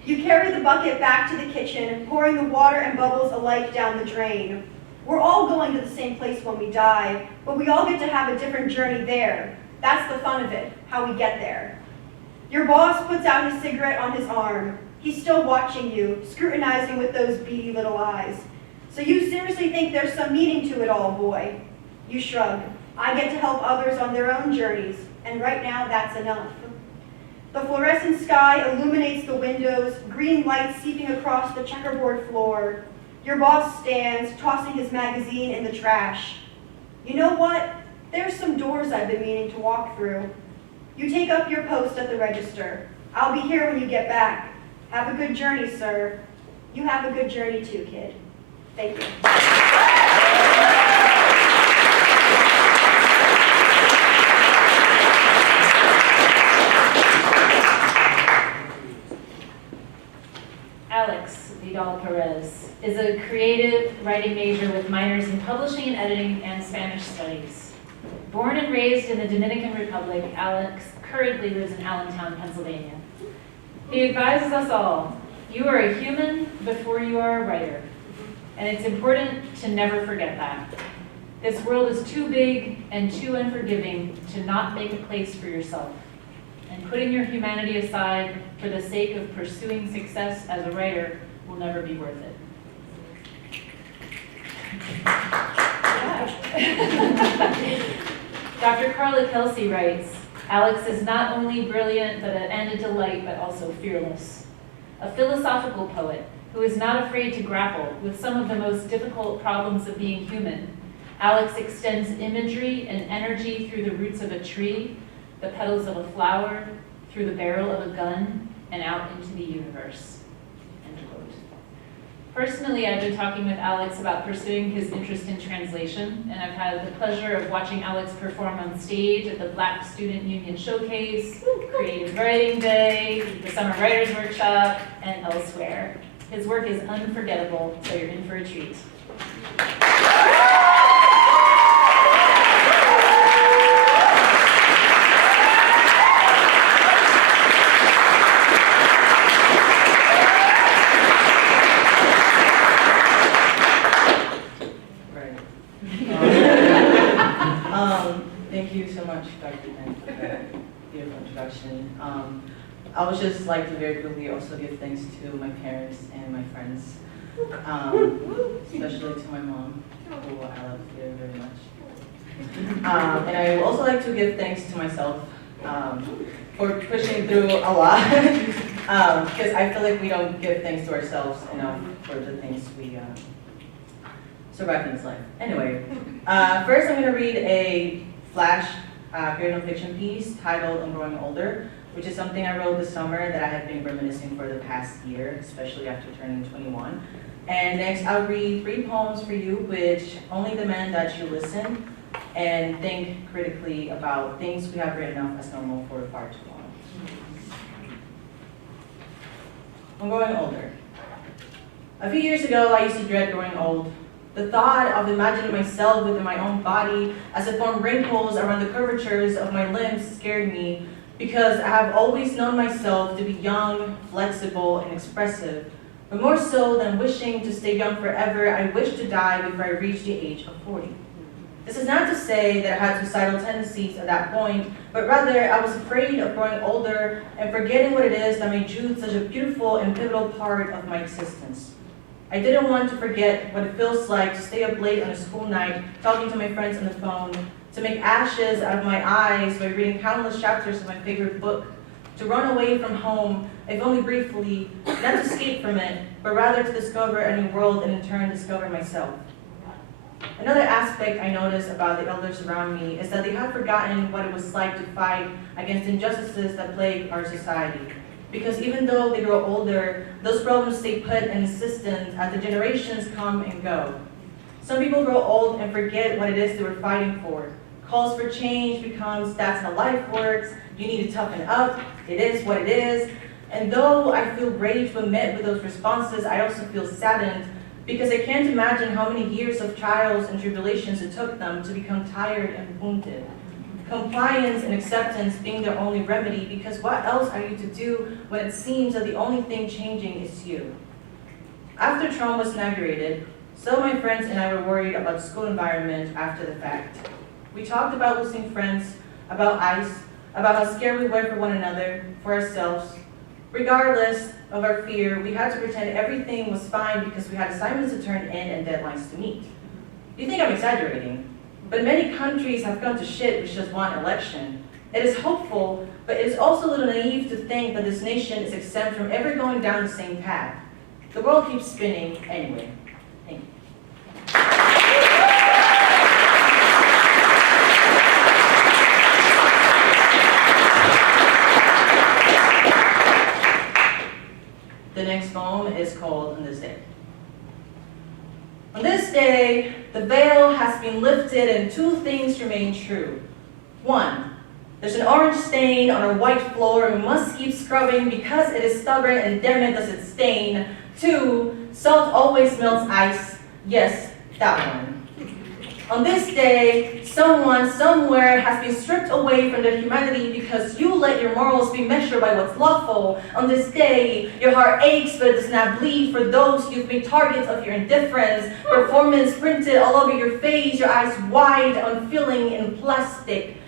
You carry the bucket back to the kitchen, pouring the water and bubbles alike down the drain. We're all going to the same place when we die, but we all get to have a different journey there. That's the fun of it, how we get there. Your boss puts out his cigarette on his arm. He's still watching you, scrutinizing with those beady little eyes. So you seriously think there's some meaning to it all, boy? You shrug. I get to help others on their own journeys, and right now that's enough. The fluorescent sky illuminates the windows, green light seeping across the checkerboard floor. Your boss stands, tossing his magazine in the trash. You know what? There's some doors I've been meaning to walk through. You take up your post at the register. I'll be here when you get back. Have a good journey, sir. You have a good journey too, kid. Thank you. Alex Vidal Pérez is a creative writing major with minors in publishing and editing and Spanish studies. Born and raised in the Dominican Republic, Alex currently lives in Allentown, Pennsylvania. He advises us all, you are a human before you are a writer. And it's important to never forget that. This world is too big and too unforgiving to not make a place for yourself. And putting your humanity aside for the sake of pursuing success as a writer will never be worth it. Dr. Carla Kelsey writes, Alex is not only brilliant and a delight, but also fearless. A philosophical poet who is not afraid to grapple with some of the most difficult problems of being human, Alex extends imagery and energy through the roots of a tree, the petals of a flower, through the barrel of a gun, and out into the universe. End quote. Personally, I've been talking with Alex about pursuing his interest in translation, and I've had the pleasure of watching Alex perform on stage at the Black Student Union Showcase, Creative Writing Day, the Summer Writers Workshop, and elsewhere. His work is unforgettable, so you're in for a treat. Thank you so much, Dr. Knight, for that beautiful introduction. I would just like to very quickly also give thanks to my parents and my friends, especially to my mom, who I love very, very much. And I would also like to give thanks to myself for pushing through a lot, because I feel like we don't give thanks to ourselves enough for the things we survive in this life. Anyway, first I'm going to read a flash creative nonfiction piece titled I'm Growing Older, which is something I wrote this summer that I have been reminiscing for the past year, especially after turning 21. And next I'll read 3 poems for you, which only demand that you listen and think critically about things we have written off as normal for far too long. I'm growing older. A few years ago, I used to dread growing old. The thought of imagining myself within my own body as it formed wrinkles around the curvatures of my limbs scared me because I have always known myself to be young, flexible, and expressive. But more so than wishing to stay young forever, I wished to die before I reached the age of 40. This is not to say that I had suicidal tendencies at that point, but rather I was afraid of growing older and forgetting what it is that made youth such a beautiful and pivotal part of my existence. I didn't want to forget what it feels like to stay up late on a school night, talking to my friends on the phone, to make ashes out of my eyes by reading countless chapters of my favorite book, to run away from home, if only briefly, not to escape from it, but rather to discover a new world and in turn discover myself. Another aspect I noticed about the elders around me is that they have forgotten what it was like to fight against injustices that plague our society. Because even though they grow older, those problems stay put in existence as the generations come and go. Some people grow old and forget what it is they were fighting for. Calls for change becomes, that's how life works, you need to toughen up, it is what it is. And though I feel rage when met with those responses, I also feel saddened because I can't imagine how many years of trials and tribulations it took them to become tired and wounded. Compliance and acceptance being their only remedy, because what else are you to do when it seems that the only thing changing is you? After Trump was inaugurated, some of my friends and I were worried about the school environment after the fact. We talked about losing friends, about ICE, about how scared we were for one another, for ourselves. Regardless of our fear, we had to pretend everything was fine because we had assignments to turn in and deadlines to meet. You think I'm exaggerating, but many countries have gone to shit with just one election. It is hopeful, but it is also a little naive to think that this nation is exempt from ever going down the same path. The world keeps spinning anyway. Thank you. The next poem is called On This Day. On this day, the veil has been lifted and two things remain true. One, there's an orange stain on our white floor and we must keep scrubbing because it is stubborn and damn it does it stain. Two, salt always melts ice. Yes, that one. On this day, someone somewhere has been stripped away from their humanity because you let your morals be measured by what's lawful. On this day, your heart aches but it does not bleed for those you've made targets of your indifference. Performance printed all over your face, your eyes wide, unfeeling in plastic.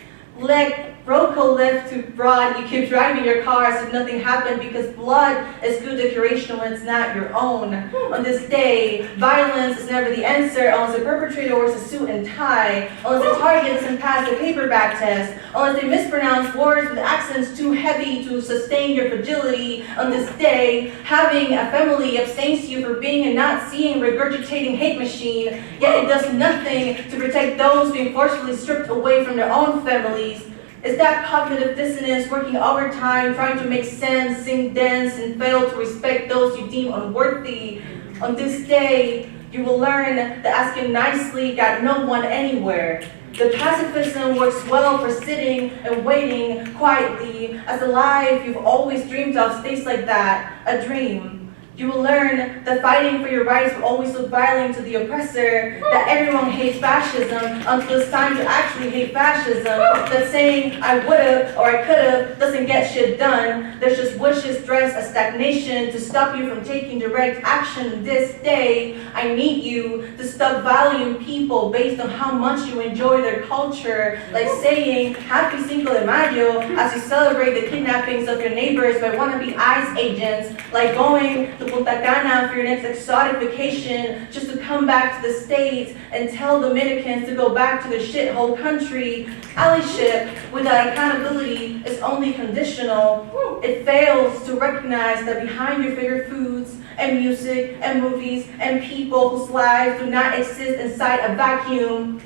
Leg Broco left too broad, you keep driving your car as if nothing happened because blood is good decoration when it's not your own. On this day, violence is never the answer unless the perpetrator wears a suit and tie, unless the target doesn't pass the paperback test, unless they mispronounce words with accents too heavy to sustain your fragility. On this day, having a family abstains you for being a Nazi and regurgitating hate machine, yet it does nothing to protect those being forcibly stripped away from their own families. Is that cognitive dissonance working overtime, trying to make sense, sing, dance, and fail to respect those you deem unworthy? On this day, you will learn that asking nicely got no one anywhere. The pacifism works well for sitting and waiting quietly as the life you've always dreamed of stays like that, a dream. You will learn that fighting for your rights will always look violent to the oppressor, that everyone hates fascism until it's time to actually hate fascism, that saying I would've or I could've doesn't get shit done. There's just wishes dressed as stagnation to stop you from taking direct action. This day, I need you to stop valuing people based on how much you enjoy their culture, like saying Happy Cinco de Mayo as you celebrate the kidnappings of your neighbors by wannabe ICE agents, like going to Punta Cana for your next exotic vacation just to come back to the States and tell Dominicans to go back to their shithole country. Allyship without accountability is only conditional. It fails to recognize that behind your favorite foods and music and movies and people whose lives do not exist inside a vacuum.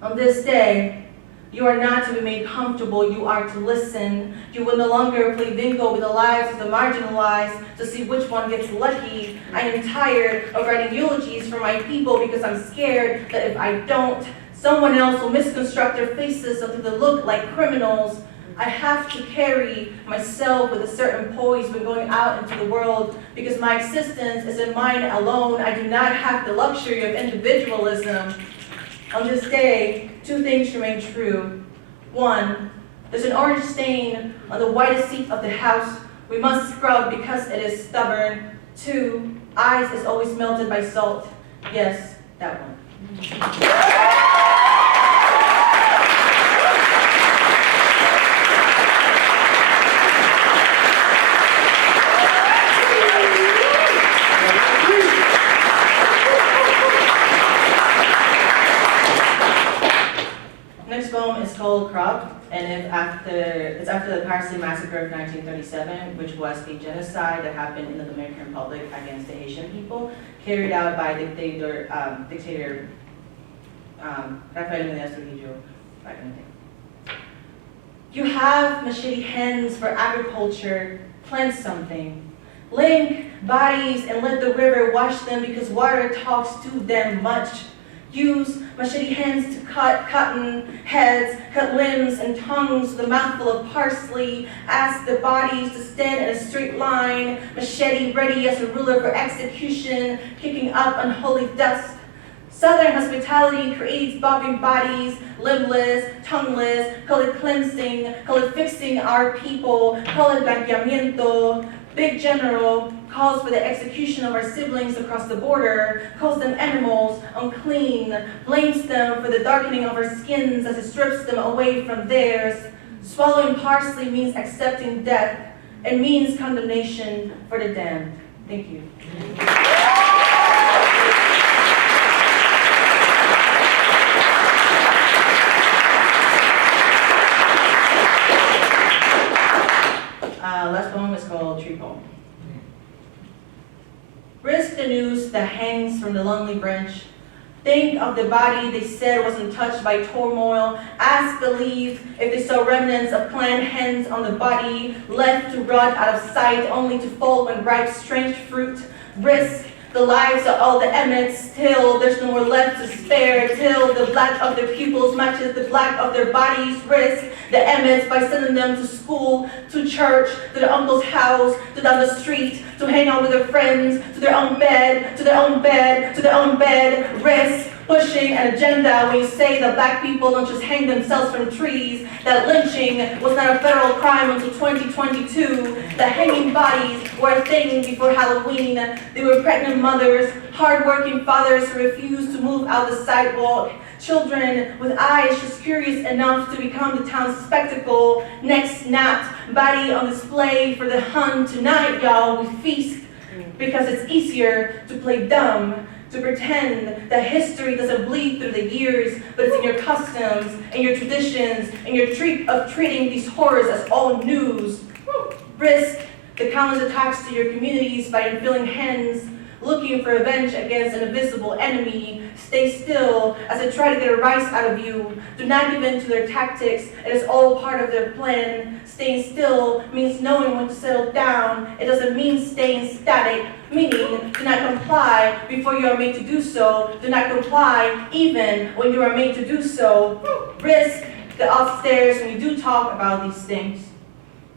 On this day, you are not to be made comfortable, you are to listen. You will no longer play bingo with the lives of the marginalized to see which one gets lucky. I am tired of writing eulogies for my people because I'm scared that if I don't, someone else will misconstruct their faces until they look like criminals. I have to carry myself with a certain poise when going out into the world because my existence isn't mine alone. I do not have the luxury of individualism. On this day, two things remain true. One, there's an orange stain on the whitest seat of the house. We must scrub because it is stubborn. Two, ice is always melted by salt. Yes, that one. Next poem is called Crop, and it's after the Parsley Massacre of 1937, which was a genocide that happened in the Dominican Republic against the Haitian people, carried out by dictator Rafael Menendez Trujillo back in the day. You have machete hands for agriculture, plant something. Link bodies and let the river wash them because water talks to them much. Use machete hands to cut cotton heads, cut limbs and tongues with a mouthful of parsley. Ask the bodies to stand in a straight line, machete ready as a ruler for execution, kicking up unholy dust. Southern hospitality creates bobbing bodies, limbless, tongueless, call it cleansing, call it fixing our people, call it blanqueamiento. Big General calls for the execution of our siblings across the border, calls them animals, unclean, blames them for the darkening of our skins as it strips them away from theirs. Swallowing parsley means accepting death and means condemnation for the damned. Thank you. Last poem is called Tree Poem. Risk the noose that hangs from the lonely branch. Think of the body they said wasn't touched by turmoil. Ask the leaves if they saw remnants of planned hands on the body, left to rot out of sight, only to fall when ripe strange fruit. Risk the lives of all the Emmets till there's no more left to spare, till the black of their pupils matches the black of their bodies. Risk the Emmets by sending them to school, to church, to their uncle's house, to down the street, to hang out with their friends, to their own bed, to their own bed, to their own bed. Risk pushing an agenda when you say that black people don't just hang themselves from trees, that lynching was not a federal crime until 2022, that hanging bodies were a thing before Halloween. They were pregnant mothers, hard-working fathers who refused to move out the sidewalk, children with eyes just curious enough to become the town's spectacle, neck snapped, body on display for the Hun. Tonight, y'all, we feast because it's easier to play dumb, to pretend that history doesn't bleed through the years, but it's in your customs and your traditions and your treat of treating these horrors as all news. Risk the countless attacks to your communities by infilling hens, looking for revenge against an invisible enemy. Stay still as they try to get a rise out of you. Do not give in to their tactics. It is all part of their plan. Staying still means knowing when to settle down. It doesn't mean staying static, meaning do not comply before you are made to do so. Do not comply even when you are made to do so. Risk the upstairs when you do talk about these things.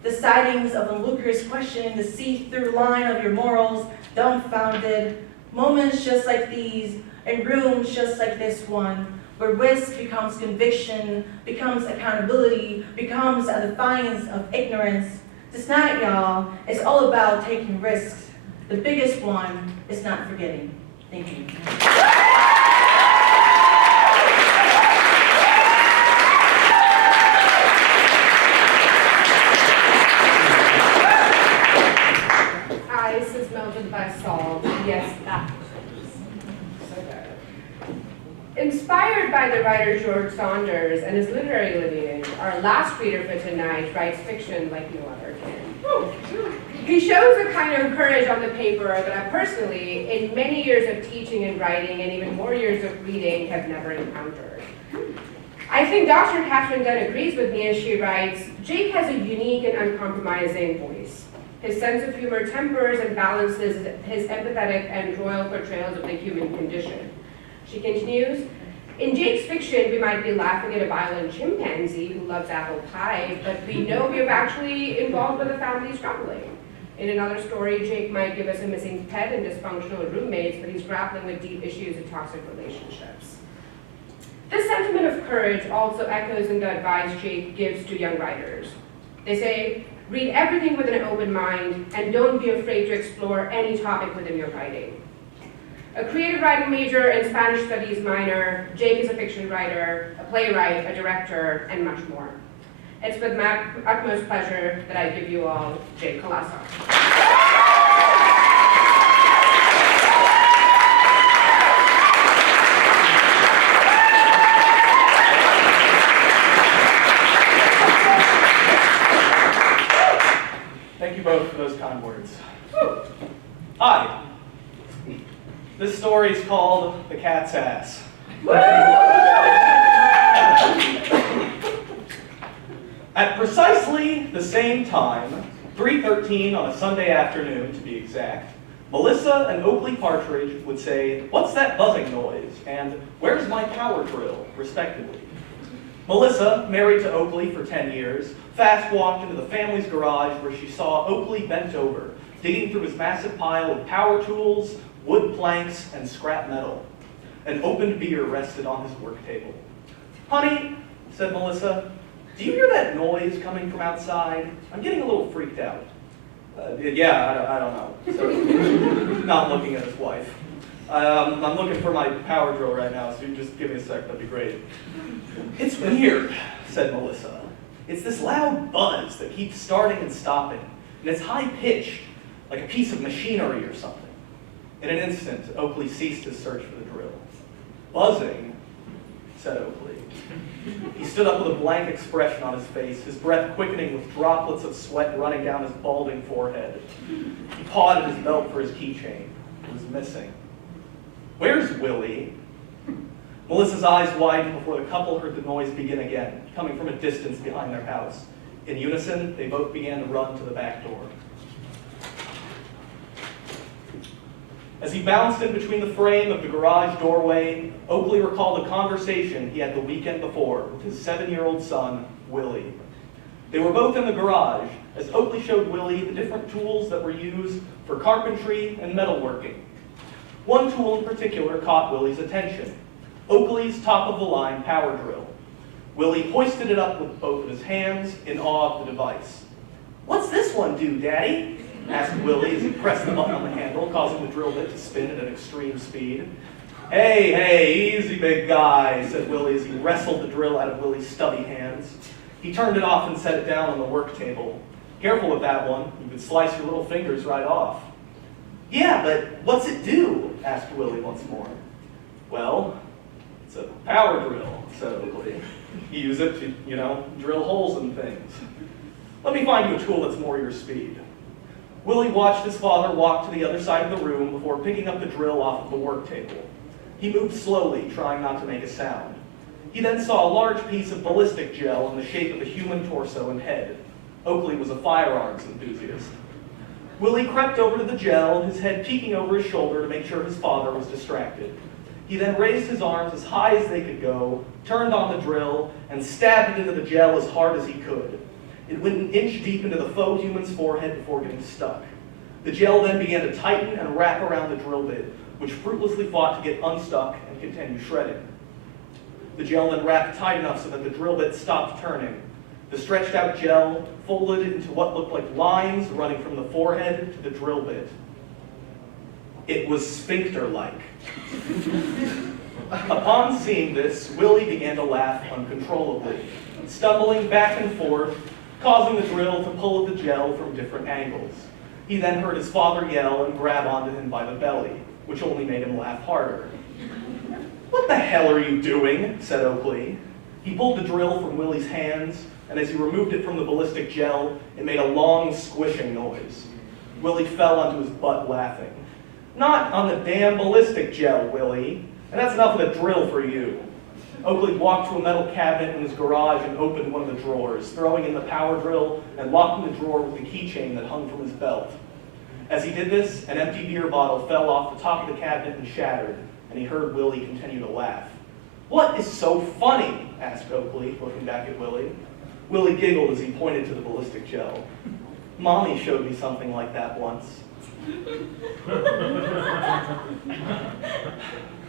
The sightings of onlookers questioning the see-through line of your morals, dumbfounded. Moments just like these, in rooms just like this one, where risk becomes conviction, becomes accountability, becomes a defiance of ignorance. This night, y'all, it's all about taking risks. The biggest one is not forgetting. Thank you. Ice is melted by salt. Yes, that. So good. Inspired by the writer George Saunders and his literary lineage, our last reader for tonight writes fiction like no other can. He shows a kind of courage on the paper that I personally, in many years of teaching and writing and even more years of reading, have never encountered. I think Dr. Catherine Dunn agrees with me as she writes, Jake has a unique and uncompromising voice. His sense of humor tempers and balances his empathetic and royal portrayals of the human condition. She continues, in Jake's fiction, we might be laughing at a violent chimpanzee who loves apple pie, but we know we are actually involved with a family struggling. In another story, Jake might give us a missing pet and dysfunctional roommates, but he's grappling with deep issues of toxic relationships. This sentiment of courage also echoes in the advice Jake gives to young writers. They say, read everything with an open mind and don't be afraid to explore any topic within your writing. A creative writing major and Spanish studies minor, Jake is a fiction writer, a playwright, a director, and much more. It's with my utmost pleasure that I give you all Jake Kolasa. Thank you both for those kind words. Hi. This story is called The Cat's Ass. At precisely the same time, 3:13 on a Sunday afternoon, to be exact, Melissa and Oakley Partridge would say, "What's that buzzing noise?" and "Where's my power drill?" respectively. Melissa, married to Oakley for 10 years, fast walked into the family's garage where she saw Oakley bent over, digging through his massive pile of power tools, wood planks, and scrap metal. An opened beer rested on his work table. "Honey," said Melissa, "do you hear that noise coming from outside? I'm getting a little freaked out." Yeah, I don't know. So, not looking at his wife. I'm looking for my power drill right now, so you just give me a sec, that'd be great. "It's weird," said Melissa. "It's this loud buzz that keeps starting and stopping, and it's high-pitched, like a piece of machinery or something." In an instant, Oakley ceased his search for the drill. "Buzzing," said Oakley. He stood up with a blank expression on his face, his breath quickening with droplets of sweat running down his balding forehead. He pawed at his belt for his keychain. It was missing. "Where's Willie?" Melissa's eyes widened before the couple heard the noise begin again, coming from a distance behind their house. In unison, they both began to run to the back door. As he bounced in between the frame of the garage doorway, Oakley recalled a conversation he had the weekend before with his 7-year-old son, Willie. They were both in the garage as Oakley showed Willie the different tools that were used for carpentry and metalworking. One tool in particular caught Willie's attention, Oakley's top-of-the-line power drill. Willie hoisted it up with both of his hands in awe of the device. "What's this one do, Daddy?" asked Willie as he pressed the button on the handle, causing the drill bit to spin at an extreme speed. Hey, easy, big guy," said Willie as he wrestled the drill out of Willie's stubby hands. He turned it off and set it down on the work table. "Careful with that one. You could slice your little fingers right off." "Yeah, but what's it do?" asked Willie once more. "Well, it's a power drill," said Oakley. "You use it to, drill holes in things. Let me find you a tool that's more your speed." Willie watched his father walk to the other side of the room before picking up the drill off of the work table. He moved slowly, trying not to make a sound. He then saw a large piece of ballistic gel in the shape of a human torso and head. Oakley was a firearms enthusiast. Willie crept over to the gel, his head peeking over his shoulder to make sure his father was distracted. He then raised his arms as high as they could go, turned on the drill, and stabbed it into the gel as hard as he could. It went an inch deep into the faux human's forehead before getting stuck. The gel then began to tighten and wrap around the drill bit, which fruitlessly fought to get unstuck and continue shredding. The gel then wrapped tight enough so that the drill bit stopped turning. The stretched out gel folded into what looked like lines running from the forehead to the drill bit. It was sphincter-like. Upon seeing this, Willie began to laugh uncontrollably, stumbling back and forth, causing the drill to pull at the gel from different angles. He then heard his father yell and grab onto him by the belly, which only made him laugh harder. "What the hell are you doing?" said Oakley. He pulled the drill from Willie's hands, and as he removed it from the ballistic gel, it made a long squishing noise. Willie fell onto his butt laughing. "Not on the damn ballistic gel, Willie, and that's enough of the drill for you." Oakley walked to a metal cabinet in his garage and opened one of the drawers, throwing in the power drill and locking the drawer with the keychain that hung from his belt. As he did this, an empty beer bottle fell off the top of the cabinet and shattered, and he heard Willie continue to laugh. "What is so funny?" asked Oakley, looking back at Willie. Willie giggled as he pointed to the ballistic gel. "Mommy showed me something like that once."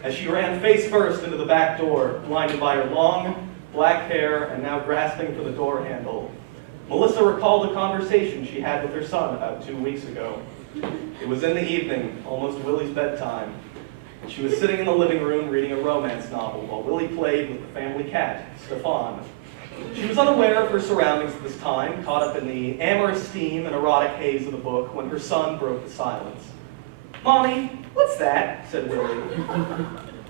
As she ran face first into the back door, blinded by her long, black hair and now grasping for the door handle, Melissa recalled a conversation she had with her son about 2 weeks ago. It was in the evening, almost Willie's bedtime. She was sitting in the living room reading a romance novel while Willie played with the family cat, Stefan. She was unaware of her surroundings at this time, caught up in the amorous steam and erotic haze of the book, when her son broke the silence. "Mommy, what's that?" said Willie.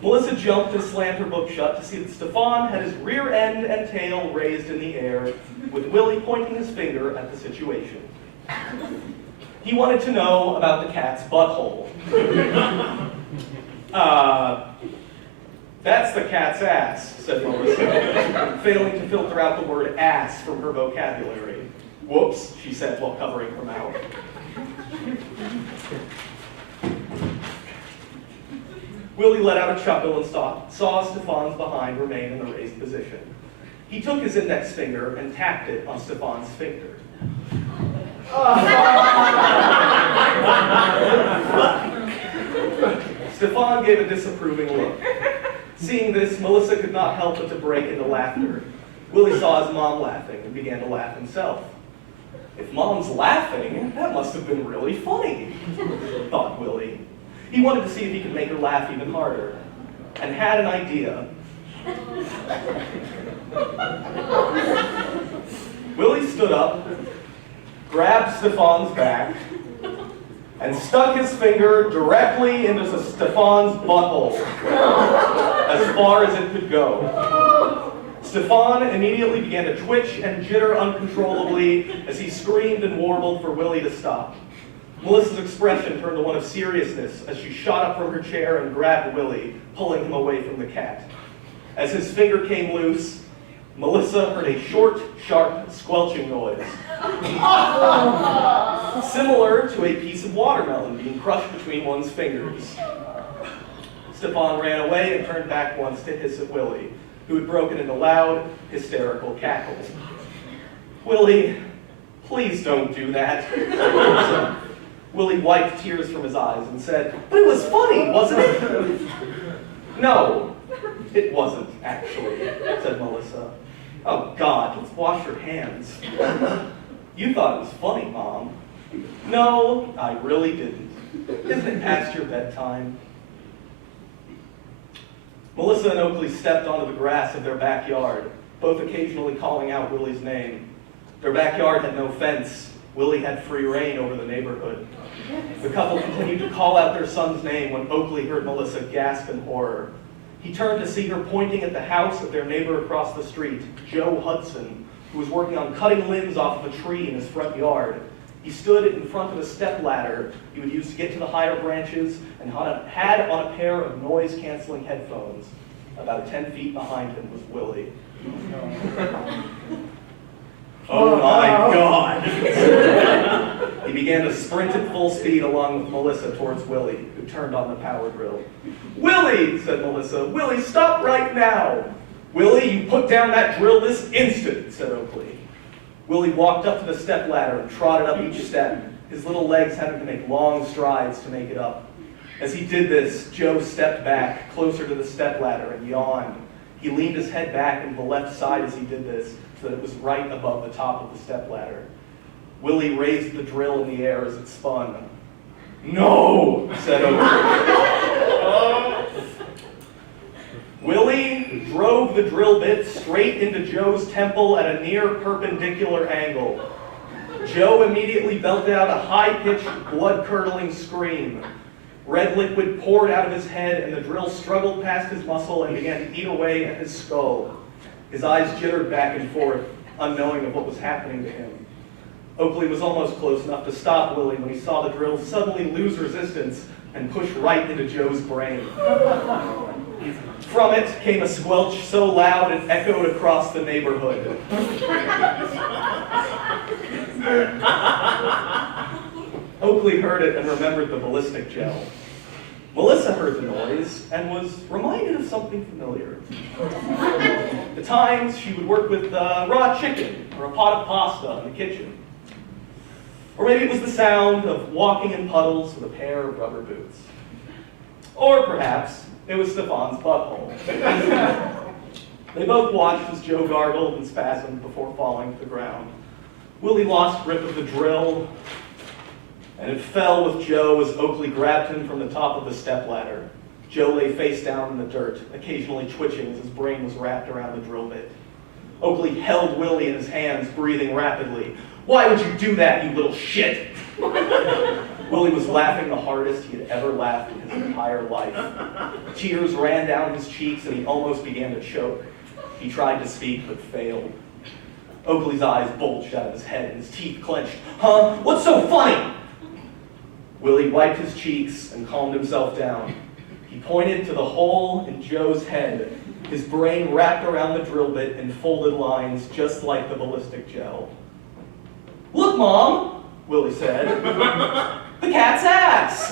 Melissa jumped and slammed her book shut to see that Stefan had his rear end and tail raised in the air, with Willie pointing his finger at the situation. He wanted to know about the cat's butthole. "That's the cat's ass," said Melissa, failing to filter out the word ass from her vocabulary. Whoops, she said while covering her mouth. Willie let out a chuckle and saw Stefan's behind remain in the raised position. He took his index finger and tapped it on Stefan's sphincter. Stefan gave a disapproving look. Seeing this, Melissa could not help but to break into laughter. Willie saw his mom laughing and began to laugh himself. If Mom's laughing, that must have been really funny, thought Willie. He wanted to see if he could make her laugh even harder, and had an idea. Willie stood up, grabbed Stefan's back, and stuck his finger directly into Stefan's butthole, as far as it could go. Stefan immediately began to twitch and jitter uncontrollably as he screamed and warbled for Willie to stop. Melissa's expression turned to one of seriousness as she shot up from her chair and grabbed Willie, pulling him away from the cat. As his finger came loose, Melissa heard a short, sharp, squelching noise, similar to a piece of watermelon being crushed between one's fingers. Stefan ran away and turned back once to hiss at Willie, who had broken into loud, hysterical cackles. "Willie, please don't do that," said Melissa. Willie wiped tears from his eyes and said, "But it was funny, wasn't it?" "No, it wasn't, actually," said Melissa. "Oh, God, let's wash your hands." "You thought it was funny, Mom." "No, I really didn't. Isn't it past your bedtime?" Melissa and Oakley stepped onto the grass of their backyard, both occasionally calling out Willie's name. Their backyard had no fence. Willie had free rein over the neighborhood. The couple continued to call out their son's name when Oakley heard Melissa gasp in horror. He turned to see her pointing at the house of their neighbor across the street, Joe Hudson, who was working on cutting limbs off of a tree in his front yard. He stood in front of a step ladder he would use to get to the higher branches and had on a pair of noise-canceling headphones. About 10 feet behind him was Willie. "Oh my God!" He began to sprint at full speed along with Melissa towards Willie, who turned on the power drill. "Willie," said Melissa, "Willie, stop right now!" "Willie, you put down that drill this instant," said Oakley. Willie walked up to the stepladder and trotted up each step, his little legs having to make long strides to make it up. As he did this, Joe stepped back closer to the stepladder and yawned. He leaned his head back into the left side as he did this, so that it was right above the top of the stepladder. Willie raised the drill in the air as it spun. "No," said Oakley. Willie drove the drill bit straight into Joe's temple at a near perpendicular angle. Joe immediately belted out a high-pitched, blood-curdling scream. Red liquid poured out of his head, and the drill struggled past his muscle and began to eat away at his skull. His eyes jittered back and forth, unknowing of what was happening to him. Oakley was almost close enough to stop Willie when he saw the drill suddenly lose resistance and push right into Joe's brain. From it came a squelch so loud it echoed across the neighborhood. Oakley heard it and remembered the ballistic gel. Melissa heard the noise and was reminded of something familiar. At times, she would work with raw chicken or a pot of pasta in the kitchen. Or maybe it was the sound of walking in puddles with a pair of rubber boots. Or perhaps it was Stefan's butthole. They both watched as Joe gargled and spasmed before falling to the ground. Willie lost grip of the drill, and it fell with Joe as Oakley grabbed him from the top of the stepladder. Joe lay face down in the dirt, occasionally twitching as his brain was wrapped around the drill bit. Oakley held Willie in his hands, breathing rapidly. "Why would you do that, you little shit?" Willie was laughing the hardest he had ever laughed in his entire life. Tears ran down his cheeks and he almost began to choke. He tried to speak but failed. Oakley's eyes bulged out of his head and his teeth clenched. "Huh? What's so funny?" Willie wiped his cheeks and calmed himself down. He pointed to the hole in Joe's head, his brain wrapped around the drill bit in folded lines just like the ballistic gel. Mom, Willie said. The cat's ass.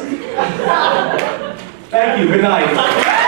Thank you, good night.